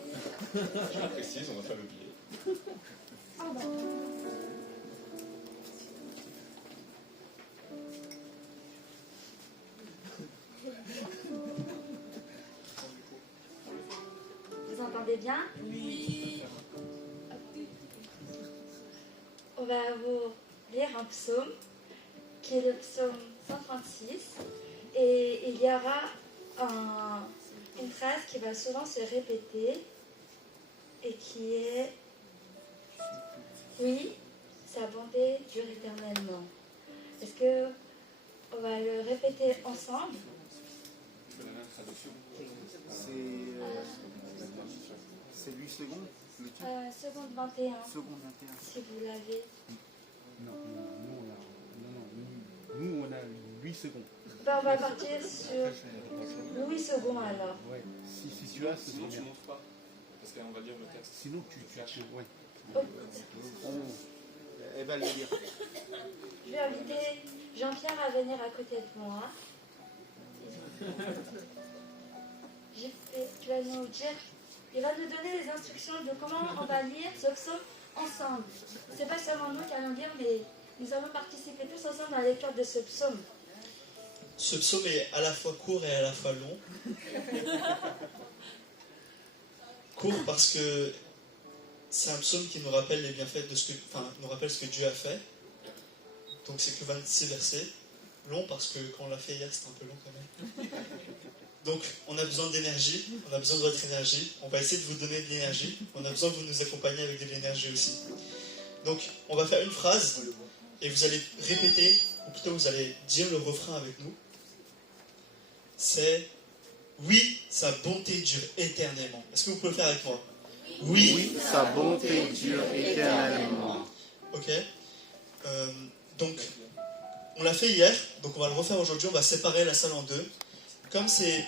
Je le précise, on va faire le billet. Vous entendez bien? Oui. On va vous lire un psaume qui est le psaume 136 et il y aura une phrase qui va souvent se répéter et qui est « Oui, sa bonté dure éternellement ». Est-ce que on va le répéter ensemble? Je fais la même traduction. C'est 8 secondes le titre Seconde 21. Seconde 21. Si vous l'avez. Non, nous on a 8 secondes. Ben, on va partir sur 8 secondes alors. Ouais. Si tu as, ce Sinon, serait tu bien. montres pas, parce qu'on va lire le texte. Sinon, tu ouais. Oh. Elle va le lire. Je vais inviter Jean-Pierre à venir à côté de moi. Tu vas nous dire, il va nous donner les instructions de comment on va lire ce psaume ensemble. C'est pas seulement nous qui allons lire, mais nous allons participer tous ensemble à la lecture de ce psaume. Ce psaume est à la fois court et à la fois long. Court parce que c'est un psaume qui nous rappelle les bienfaits de nous rappelle ce que Dieu a fait. Donc c'est que 26 versets. Long parce que quand on l'a fait hier, c'était un peu long quand même. Donc on a besoin d'énergie, on a besoin de votre énergie. On va essayer de vous donner de l'énergie. On a besoin que vous nous accompagniez avec de l'énergie aussi. Donc on va faire une phrase et vous allez répéter, ou plutôt vous allez dire le refrain avec nous. C'est « Oui, sa bonté dure éternellement ». Est-ce que vous pouvez le faire avec moi? Oui, sa bonté dure éternellement. Ok. Donc, on l'a fait hier, donc on va le refaire aujourd'hui. On va séparer la salle en deux. Comme c'est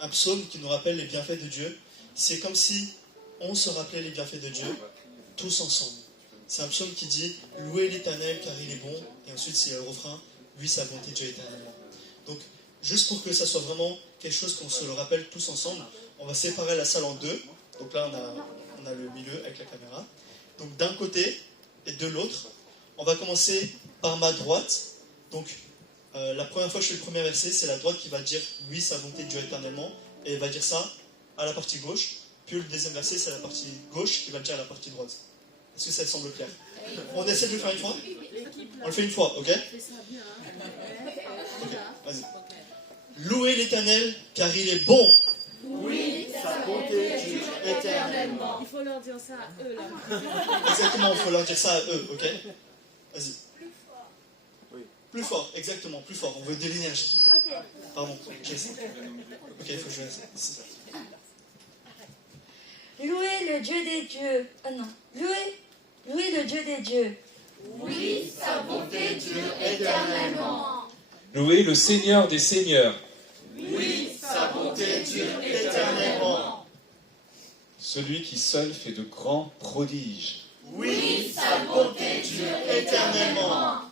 un psaume qui nous rappelle les bienfaits de Dieu, c'est comme si on se rappelait les bienfaits de Dieu, tous ensemble. C'est un psaume qui dit « Louez l'Éternel car il est bon ». Et ensuite, c'est le refrain « Oui, sa bonté dure éternellement ». Donc, juste pour que ça soit vraiment quelque chose qu'on se le rappelle tous ensemble, on va séparer la salle en deux. Donc là, on a le milieu avec la caméra. Donc d'un côté et de l'autre, on va commencer par ma droite. Donc la première fois que je fais le premier verset, c'est la droite qui va dire « Oui, sa bonté dure éternellement ». Et elle va dire ça à la partie gauche. Puis le deuxième verset, c'est la partie gauche qui va le dire à la partie droite. Est-ce que ça semble clair? On essaie de le faire une fois? On le fait une fois, ok? Ok, vas-y. Louez l'Éternel, car il est bon. Oui, sa bonté dure éternellement. Il faut leur dire ça à eux, là. Exactement, il faut leur dire ça à eux, ok? Vas-y. Plus fort. Plus fort, exactement, plus fort. On veut de l'énergie. Ok. Pardon, j'essaie. Ok, il faut que je laisse. Ici. Louez le Dieu des dieux. Ah non. Louez le Dieu des dieux. Oui, sa bonté dure éternellement. Louez le Seigneur des seigneurs. Oui, sa bonté dure éternellement. Celui qui seul fait de grands prodiges. Oui, sa bonté dure éternellement.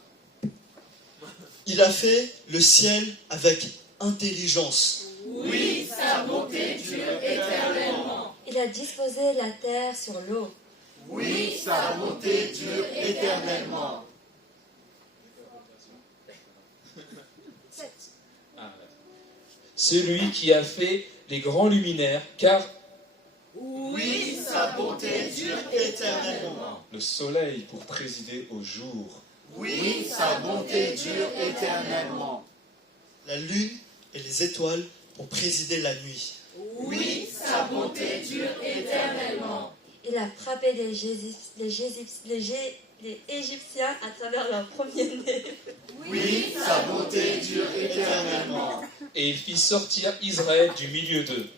Il a fait le ciel avec intelligence. Oui, sa bonté dure éternellement. Il a disposé la terre sur l'eau. Oui, sa bonté dure éternellement. Celui qui a fait les grands luminaires, car Oui, sa bonté dure éternellement. Le soleil pour présider au jour. Oui, sa bonté dure éternellement. La lune et les étoiles pour présider la nuit. Oui, sa bonté dure éternellement. Il a frappé les Égyptiens à travers leur premier-né. Oui, sa bonté dure éternellement. et il fit sortir Israël du milieu d'eux.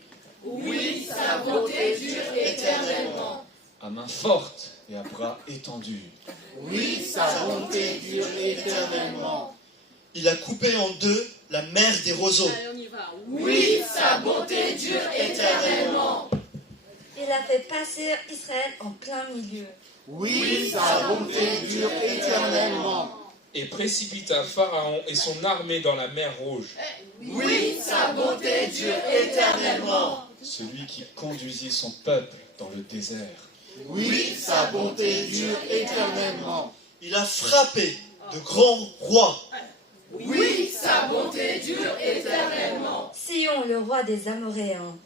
Oui, sa bonté dure éternellement. À main forte et à bras étendus. Oui, sa bonté dure éternellement. Il a coupé en deux la mer des roseaux. Oui, sa bonté dure éternellement. Il a fait passer Israël en plein milieu. Oui, sa bonté dure éternellement. Et précipita Pharaon et son armée dans la mer Rouge. Oui, sa bonté dure éternellement. Celui qui conduisit son peuple dans le désert. Oui, sa bonté dure éternellement. Il a frappé de grands rois. Oui, sa bonté dure éternellement. Sion, le roi des Amoréens.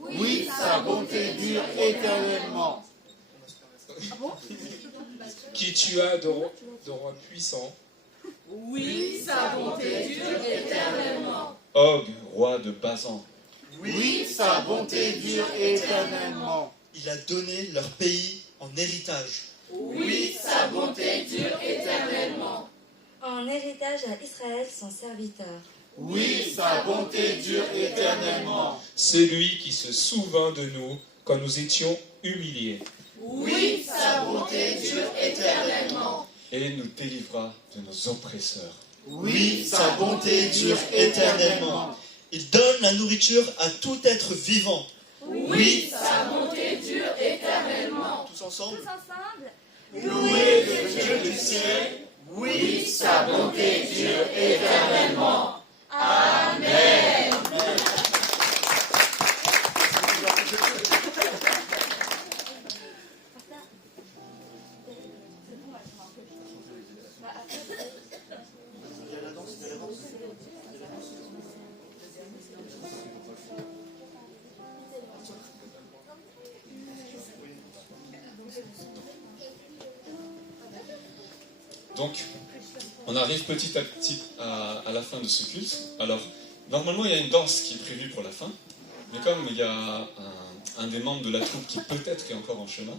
Oui, sa bonté dure éternellement. Qui tua de rois puissants. Oui, sa bonté dure éternellement. Og, roi de Basan. Oui, sa bonté dure éternellement. Il a donné leur pays en héritage. Oui, sa bonté dure éternellement. En héritage à Israël, son serviteur. Oui, sa bonté dure éternellement. Celui qui se souvint de nous quand nous étions humiliés. Oui, sa bonté dure éternellement. Et nous délivra de nos oppresseurs. Oui, sa bonté dure éternellement. Il donne la nourriture à tout être vivant. Oui, sa bonté dure éternellement. Tous ensemble. Louez le Dieu du ciel. Oui, sa bonté dure éternellement. Amen. Donc, on arrive petit à petit à la fin de ce culte. Alors, normalement, il y a une danse qui est prévue pour la fin, mais comme il y a un des membres de la troupe qui peut-être est encore en chemin,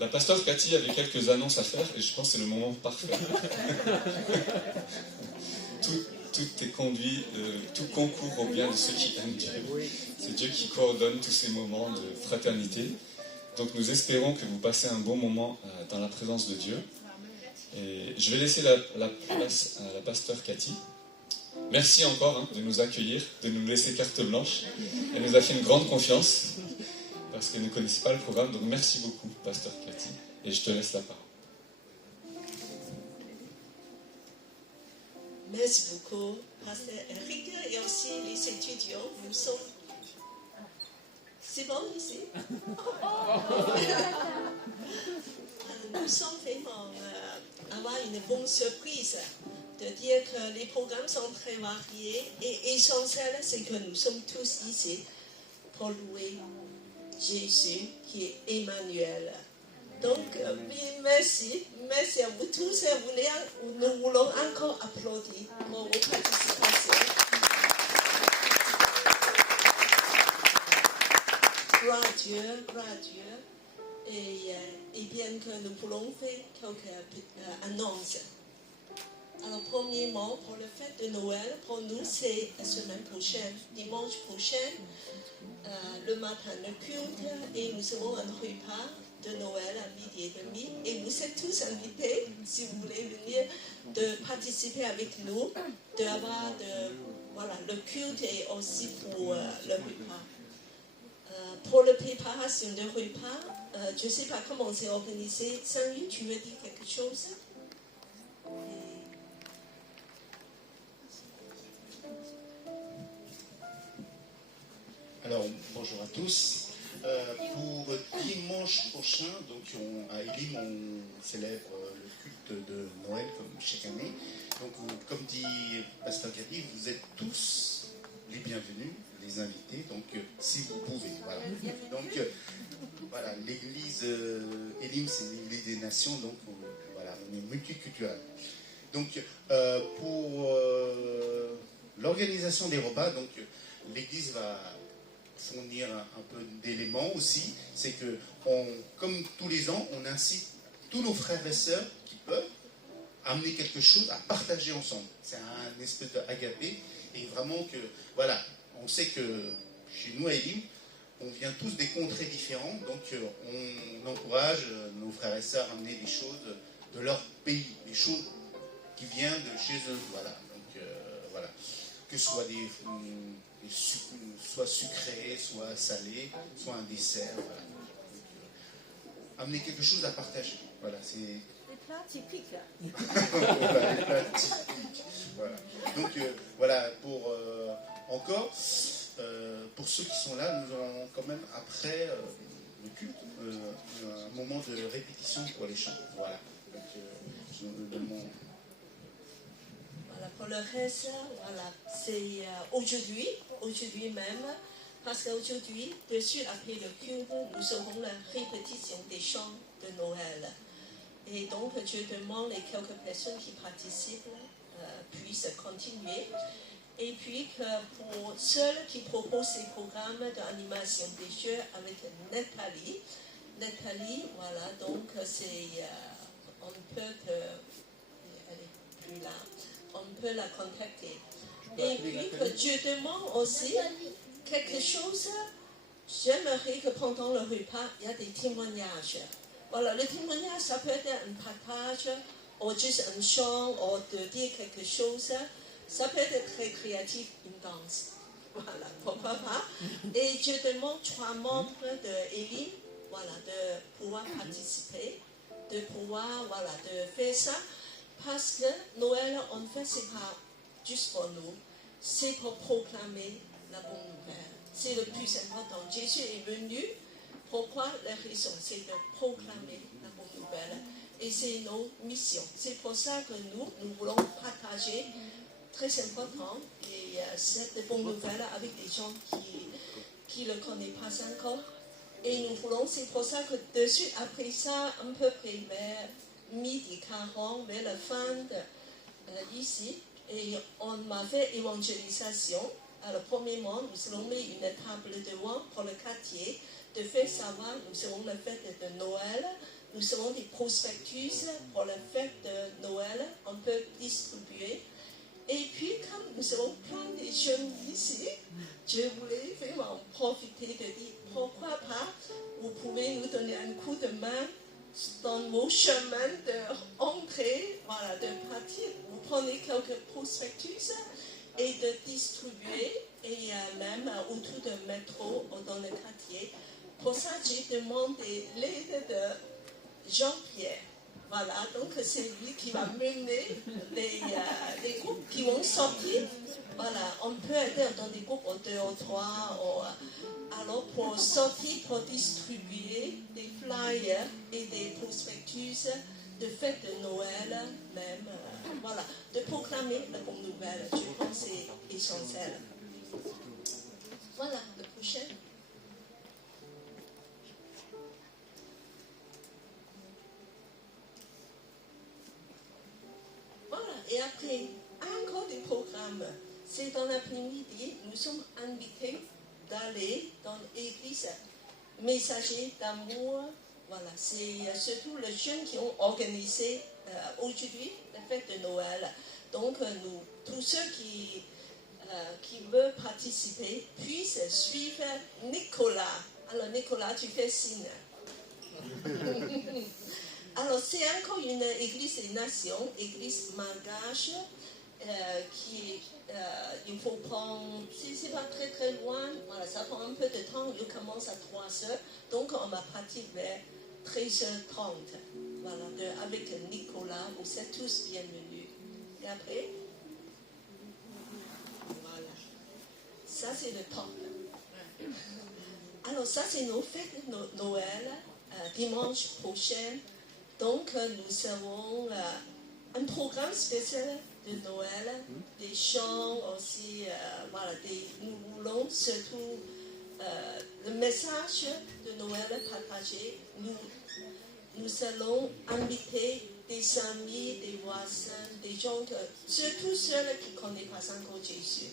la pasteur Cathy avait quelques annonces à faire et je pense que c'est le moment parfait. Tout est conduit, tout concourt au bien de ceux qui aiment Dieu. C'est Dieu qui coordonne tous ces moments de fraternité. Donc nous espérons que vous passez un bon moment dans la présence de Dieu. Et je vais laisser la place à la pasteur Cathy. Merci encore de nous accueillir, de nous laisser carte blanche. Elle nous a fait une grande confiance parce qu'elle ne connaissait pas le programme. Donc merci beaucoup, pasteur Cathy. Et je te laisse la parole. Merci beaucoup, pasteur Eric et aussi les étudiants. Nous sommes... C'est bon ici? Nous sommes vraiment avoir une bonne surprise de dire que les programmes sont très variés et essentiel, c'est que nous sommes tous ici pour louer Jésus qui est Emmanuel. Donc, oui, merci. Merci à vous tous. Nous voulons encore applaudir pour vos participations. Gloire à Dieu, gloire à Dieu. et bien que nous voulons faire quelques annonces. Alors, premièrement, pour le fête de Noël, pour nous, c'est la semaine prochaine, dimanche prochain, le matin, le culte, et nous avons un repas de Noël à 12h30. Et vous êtes tous invités, si vous voulez venir, de participer avec nous, d'avoir le culte et aussi pour le repas. Pour la préparation de repas, je ne sais pas comment c'est organisé. Saint-Louis, tu veux dire quelque chose? Alors, bonjour à tous. Pour dimanche prochain, donc à Elim, on célèbre le culte de Noël comme chaque année. Donc, comme dit Pasteur Cathy, vous êtes tous les bienvenus, les invités, donc si vous pouvez. Voilà. Donc, voilà, l'église Elim, c'est l'église des nations, donc voilà, on est multiculturel. Donc, pour l'organisation des repas, donc l'église va fournir un peu d'éléments aussi, c'est que, comme tous les ans, on incite tous nos frères et sœurs qui peuvent amener quelque chose à partager ensemble. C'est un espèce d'agapé, et vraiment que, voilà, on sait que chez nous à Elim, on vient tous des contrées différentes, donc on encourage nos frères et sœurs à amener des choses de leur pays, des choses qui viennent de chez eux, voilà. Donc voilà, que ce soit soit sucré, soit salé, soit un dessert, voilà. Donc, amener quelque chose à partager, voilà, c'est... Les plats typiques. Voilà, les plats typiques, voilà. Donc voilà, pour ceux qui sont là, nous aurons quand même après le culte un moment de répétition pour les chants, voilà. Donc Voilà, pour le reste, voilà, c'est aujourd'hui même, parce qu'aujourd'hui, de suite après le culte, nous aurons la répétition des chants de Noël. Et donc, je demande à quelques personnes qui participent puissent continuer. Et puis, que pour ceux qui proposent ces programmes d'animation des jeux avec Nathalie, voilà, donc on peut elle est plus là. On peut la contacter. Et puis, que je demande aussi quelque chose. J'aimerais que pendant le repas, il y a des témoignages. Voilà, le témoignage, ça peut être un partage, ou juste un chant, ou de dire quelque chose. Ça peut être très créatif, une danse. Voilà, pourquoi pas. Et je demande 3 membres de Elim, voilà, de pouvoir participer, de pouvoir, voilà, de faire ça. Parce que Noël, en fait, c'est pas juste pour nous, c'est pour proclamer la bonne nouvelle. C'est le plus important. Jésus est venu, pourquoi la raison? C'est de proclamer la bonne nouvelle. Et c'est nos missions. C'est pour ça que nous voulons partager, très important, et cette bonne nouvelle avec des gens qui ne le connaissent pas encore. Et nous voulons, c'est pour ça que de suite après ça, à peu près vers 12h40, vers la fin ici, et on m'a fait évangélisation. Alors, premièrement, nous allons mettre une table devant pour le quartier, de faire savoir, nous avons la fête de Noël, nous avons des prospectus pour la fête de Noël, on peut distribuer. Et puis, comme nous avons plein de jeunes ici, je voulais vraiment profiter de dire, pourquoi pas, vous pouvez nous donner un coup de main dans vos chemins d'entrée, voilà, de partir. Vous prenez quelques prospectus et de distribuer, et même autour du métro ou dans le quartier. Pour ça, j'ai demandé l'aide de Jean-Pierre. Voilà, donc c'est lui qui va mener les groupes qui vont sortir. Voilà, on peut être dans des groupes de 2 ou 3. Alors pour sortir, pour distribuer des flyers et des prospectus de fête de Noël, même, voilà, de proclamer la bonne nouvelle. Je pense que c'est essentiel. Voilà, le prochain. Voilà, et après, encore des programmes. C'est dans l'après-midi, nous sommes invités d'aller dans l'église Messager d'amour Voilà, c'est surtout les jeunes qui ont organisé aujourd'hui la fête de Noël. Donc, nous, tous ceux qui veulent participer puissent suivre Nicolas. Alors, Nicolas, tu fais signe. Alors, c'est encore une église des nations, église malgache, il faut prendre, c'est pas très très loin, voilà, ça prend un peu de temps, il commence à 3h, donc on va partir vers 13h30, voilà, avec Nicolas, vous êtes tous bienvenus. Et après, voilà, ça c'est le top. Alors ça c'est nos fêtes de Noël, dimanche prochain, donc nous avons un programme spécial de Noël, des chants aussi, voilà, nous voulons surtout le message de Noël partagé. Nous allons inviter des amis, des voisins, des gens, surtout ceux qui ne connaissent pas encore Jésus.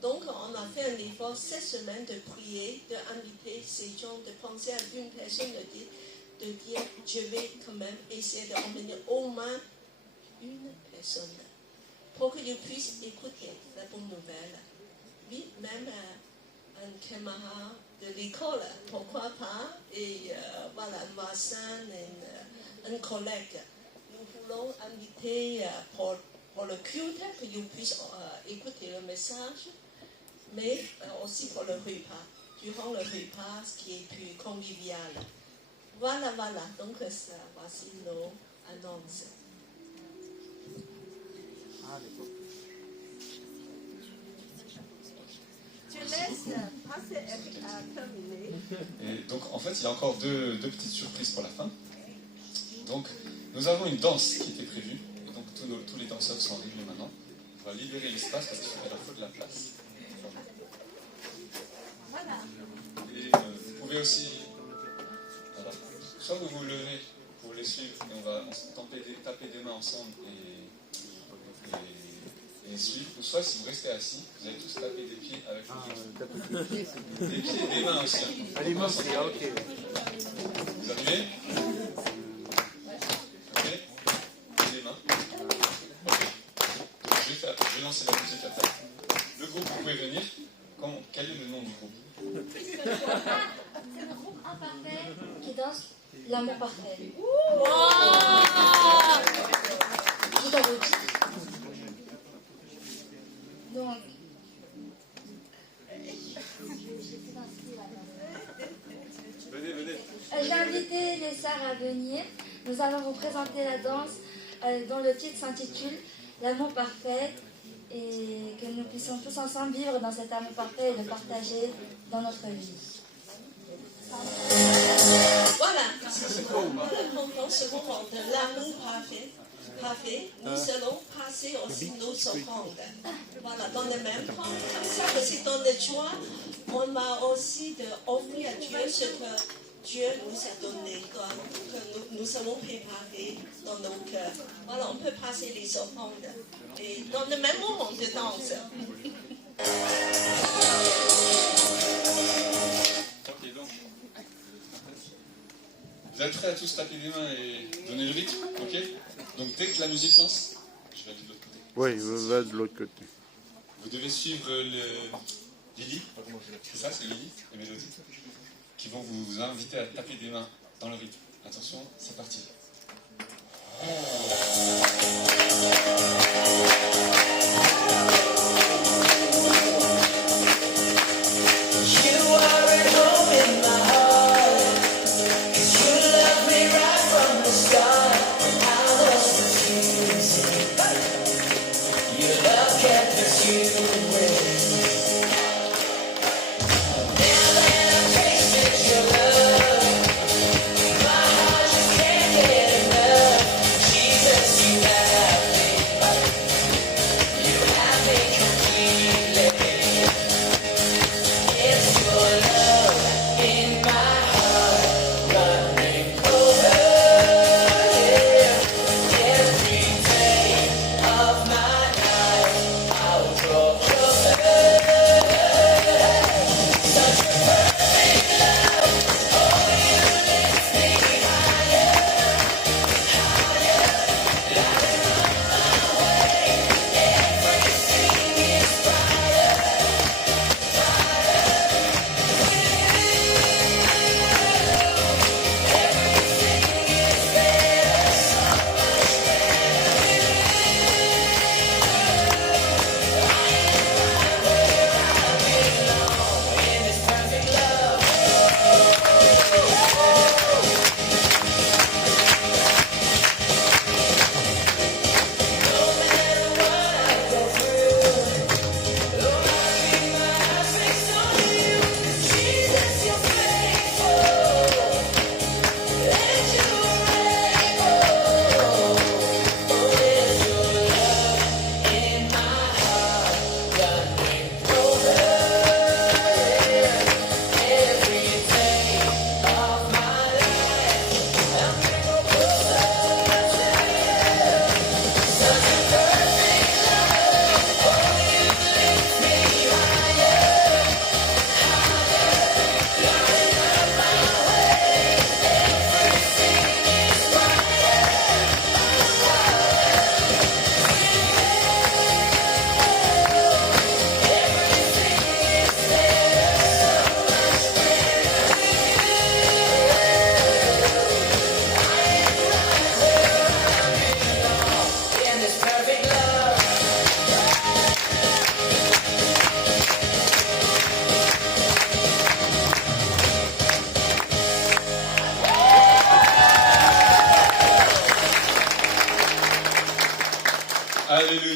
Donc on a fait un effort cette semaine de prier, d'inviter ces gens, de penser à une personne, de dire je vais quand même essayer d'emmener au moins une personne pour qu'ils puissent écouter la bonne nouvelle. Oui, même un camarade de l'école, pourquoi pas, et voilà, un voisin, un collègue. Nous voulons inviter pour le culte, qu'ils puissent écouter le message, mais aussi pour le repas, durant le repas, ce qui est plus convivial. Voilà, donc voici nos annonces. Tu laisses passer à terminer. Et donc en fait il y a encore deux petites surprises pour la fin. Donc nous avons une danse qui était prévue, et donc tous les danseurs sont arrivés maintenant. On va libérer l'espace parce qu'il faut de la place. Voilà. Et vous pouvez aussi, voilà, soit vous vous levez pour les suivre et on va taper des mains ensemble et suivre, ou soit si vous restez assis, vous allez tous taper des pieds avec le pied. Des pieds et des mains aussi. Allez, moi, c'est ok. Vous arrivez? Ok. Les mains. Ok. Donc, je vais lancer la musique après. Le groupe, vous pouvez venir. Quel est le nom du groupe? C'est le groupe imparfait qui danse l'amour parfait. Tout en route. Donc, venez. J'ai invité les sœurs à venir. Nous allons vous présenter la danse dont le titre s'intitule L'amour parfait, et que nous puissions tous ensemble vivre dans cet amour parfait et le partager dans notre vie. Voilà, pendant ce moment de l'amour parfait, nous allons passer aussi nos offrandes. Voilà, dans le même temps, comme ça, aussi dans le joie, on va aussi offrir à Dieu ce que Dieu nous a donné, que nous avons préparé dans nos cœurs. Voilà, on peut passer les offrandes. Et dans le même moment de danse. Ok, donc. Vous êtes prêts à tous taper des mains et donner le rythme? Ok? Donc dès que la musique lance, je vais aller de l'autre côté. Oui, va de l'autre côté. Vous devez suivre Lily, c'est ça, c'est Lily et Mélodie, qui vont vous inviter à taper des mains dans le rythme. Attention, c'est parti. Jesus, you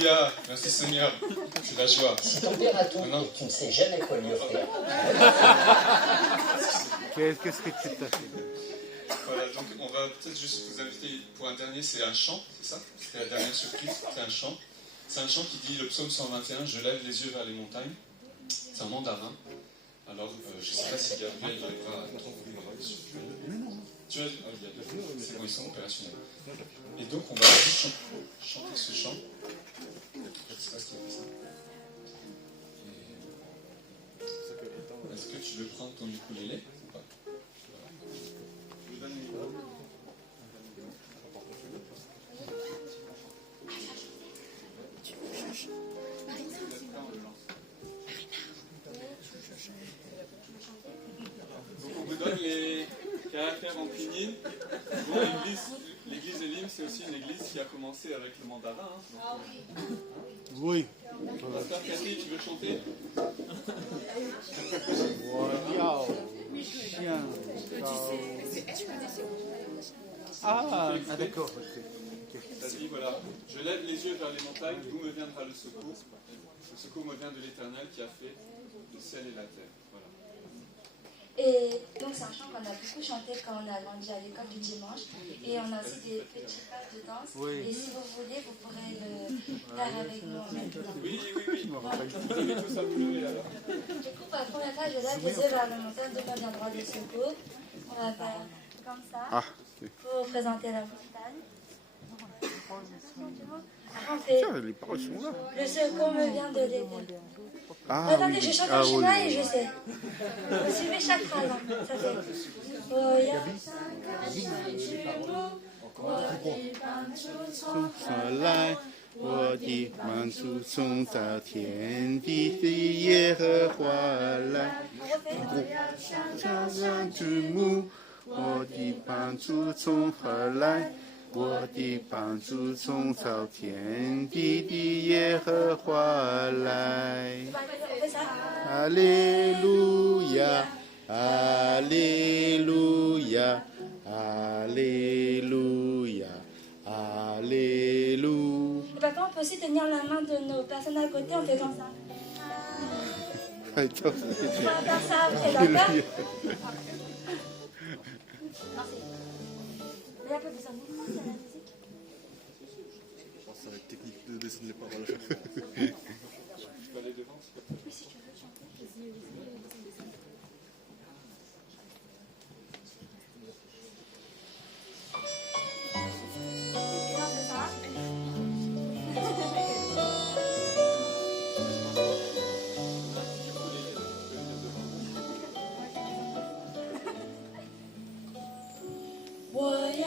Alléluia. Merci Seigneur. C'est la joie. Si ton père a tout, tu ne sais jamais quoi lui offrir. Qu'est-ce que tu t'as fait? Voilà, donc on va peut-être juste vous inviter pour un dernier, c'est un chant, c'est ça? C'est la dernière surprise, c'est un chant. C'est un chant qui dit le psaume 121, je lève les yeux vers les montagnes. C'est un mandarin. Alors, je ne sais pas si Gabriel arrivera à trouver c'est bon, ils sont opérationnels. Et donc, on va juste chanter ce chant. Je ne sais pas ce qui a fait ça. Est-ce que tu veux prendre ton ukulélé ou pas? Je vous donne le micro. Donc on vous donne les caractères en pinyin. Bon, l'église Elim, c'est aussi une église qui a commencé avec le mandarin. Hein, donc, oui. Pasteur Cathy, tu veux chanter? Wow. Chien. Ah, d'accord. Ça dit, voilà, je lève les yeux vers les montagnes, d'où me viendra le secours. Le secours me vient de l'Éternel qui a fait le ciel et la terre. Voilà. Et donc c'est un chant qu'on a beaucoup chanté quand on a grandi à l'école du dimanche. Et on a aussi des petits pas de danse. Oui. Et si vous voulez, vous pourrez le faire avec nous en même temps. Oui. Vous avez tous à pleurer alors. Du coup, pour la première fois, je lève les yeux vers le montagne, d'où me viendra le secours. On va faire comme ça pour présenter la montagne. On fait Les paroles sont là. le secours me vient de l'Éternel. Ah, attendez, oui. je chante en chinois et je sais. Vous suivez chaque phrase. Hein. Ça fait.我的帮助从造天地的耶和华来。哈利路亚，哈利路亚，哈利路亚，哈利路。Papa, on peut aussi tenir la main de nos personnes à côté, on fait comme ça. On va faire ça après, d'accord? Il n'y a pas besoin de micro, c'est la musique. Je pense que ça va être technique de descendre les paroles. Je peux aller devant s'il te plaît. Oui, si tu veux chanter.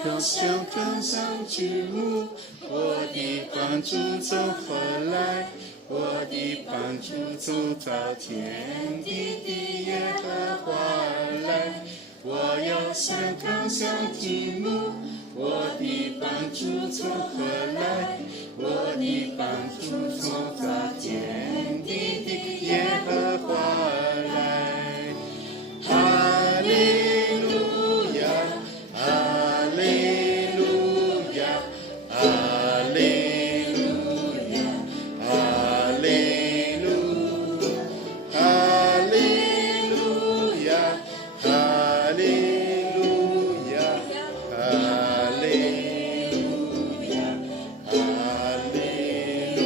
要向天上举目，我的帮助从何来？我的帮助从造天地的耶和华来。我要向天上举目，我的帮助从何来？我的帮助从造天地的耶和华来。哈利路亚。哈利路亚，哈利路亚，哈利路亚，哈利路亚，哈利路亚，哈利路亚，哈利路。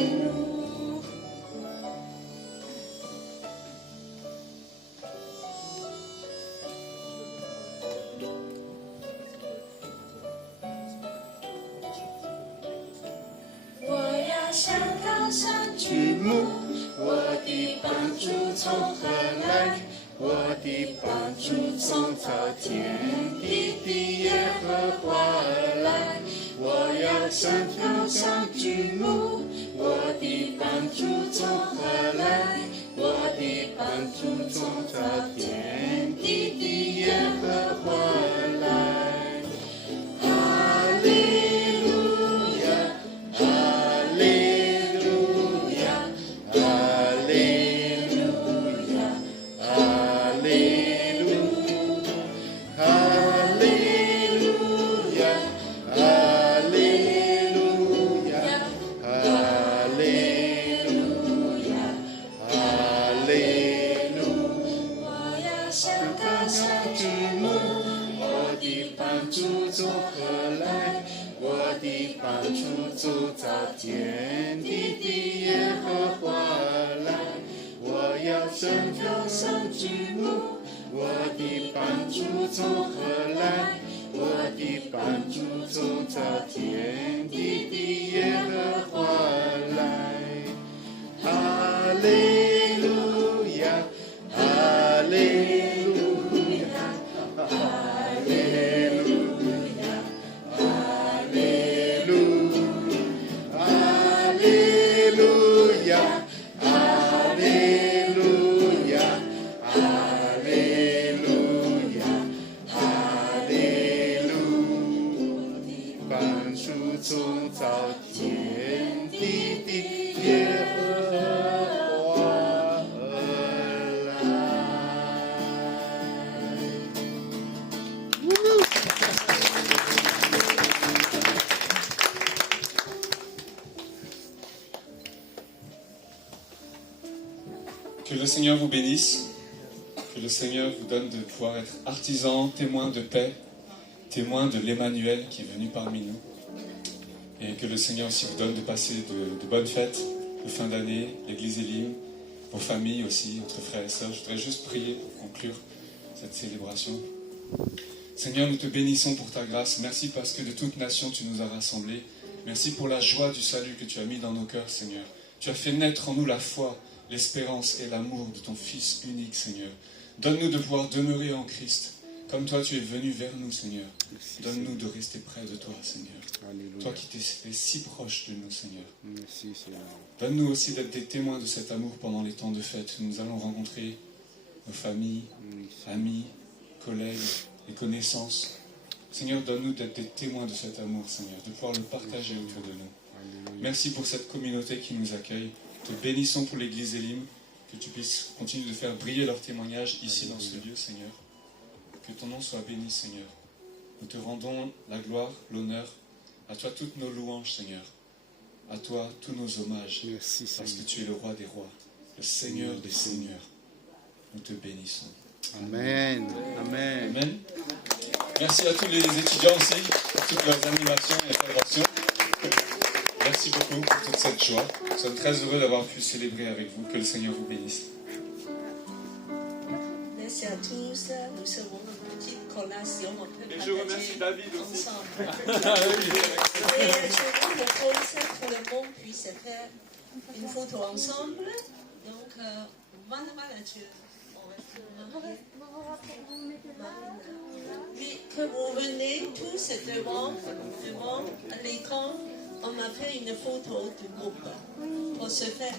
我要向高山举目，我的帮助从何来？我的帮助从造天地的耶和华来。我要向高山举目，我的帮助从何来？我的帮助从造天地的耶和华来。哈利路亚。哈利路亚，哈利路亚，哈利路，哈利路亚，哈利路亚，哈利。生高山举目，我的帮助从何来？我的帮助从造天地的耶和华来。我要生高山举目，我的帮助从何来？我的帮助从造天地的耶和华来。哈利路亚，哈利路亚，哈利路亚，哈利路亚，哈利路亚，哈利路亚，哈利路亚，哈利路亚，帮助从造天地的耶和华来。Que le Seigneur vous bénisse, que le Seigneur vous donne de pouvoir être artisan, témoin de paix, témoin de l'Emmanuel qui est venu parmi nous. Et que le Seigneur aussi vous donne de passer de bonnes fêtes de fin d'année, l'église Elim, vos familles aussi, votre frères et sœurs. Je voudrais juste prier pour conclure cette célébration. Seigneur, nous te bénissons pour ta grâce. Merci parce que de toute nation tu nous as rassemblés. Merci pour la joie du salut que tu as mis dans nos cœurs, Seigneur. Tu as fait naître en nous la foi, l'espérance et l'amour de ton Fils unique, Seigneur. Donne-nous de pouvoir demeurer en Christ, comme toi tu es venu vers nous, Seigneur. Donne-nous de rester près de toi, Seigneur. Alléluia. Toi qui t'es fait si proche de nous, Seigneur. Merci, Seigneur. Donne-nous aussi d'être des témoins de cet amour pendant les temps de fête. Nous allons rencontrer nos familles, amis, collègues et connaissances. Seigneur, donne-nous d'être des témoins de cet amour, Seigneur, de pouvoir le partager autour de nous. Merci pour cette communauté qui nous accueille. Te bénissons pour l'église Elim, que tu puisses continuer de faire briller leur témoignage ici dans ce lieu, Seigneur. Que ton nom soit béni, Seigneur. Nous te rendons la gloire, l'honneur. À toi toutes nos louanges, Seigneur. À toi tous nos hommages. Merci, parce que tu es le roi des rois, le Seigneur des seigneurs. Nous te bénissons. Amen. Amen. Amen. Merci à tous les étudiants aussi pour toutes leurs animations et interventions. Merci beaucoup pour toute cette joie. Nous sommes très heureux d'avoir pu célébrer avec vous. Que le Seigneur vous bénisse. Merci à tous. Nous serons une petite collation. On peut Et je remercie David aussi. Et je vous propose que le monde puisse faire une photo ensemble. Donc, oui, que vous venez tous devant l'écran, on a fait une photo du groupe pour se faire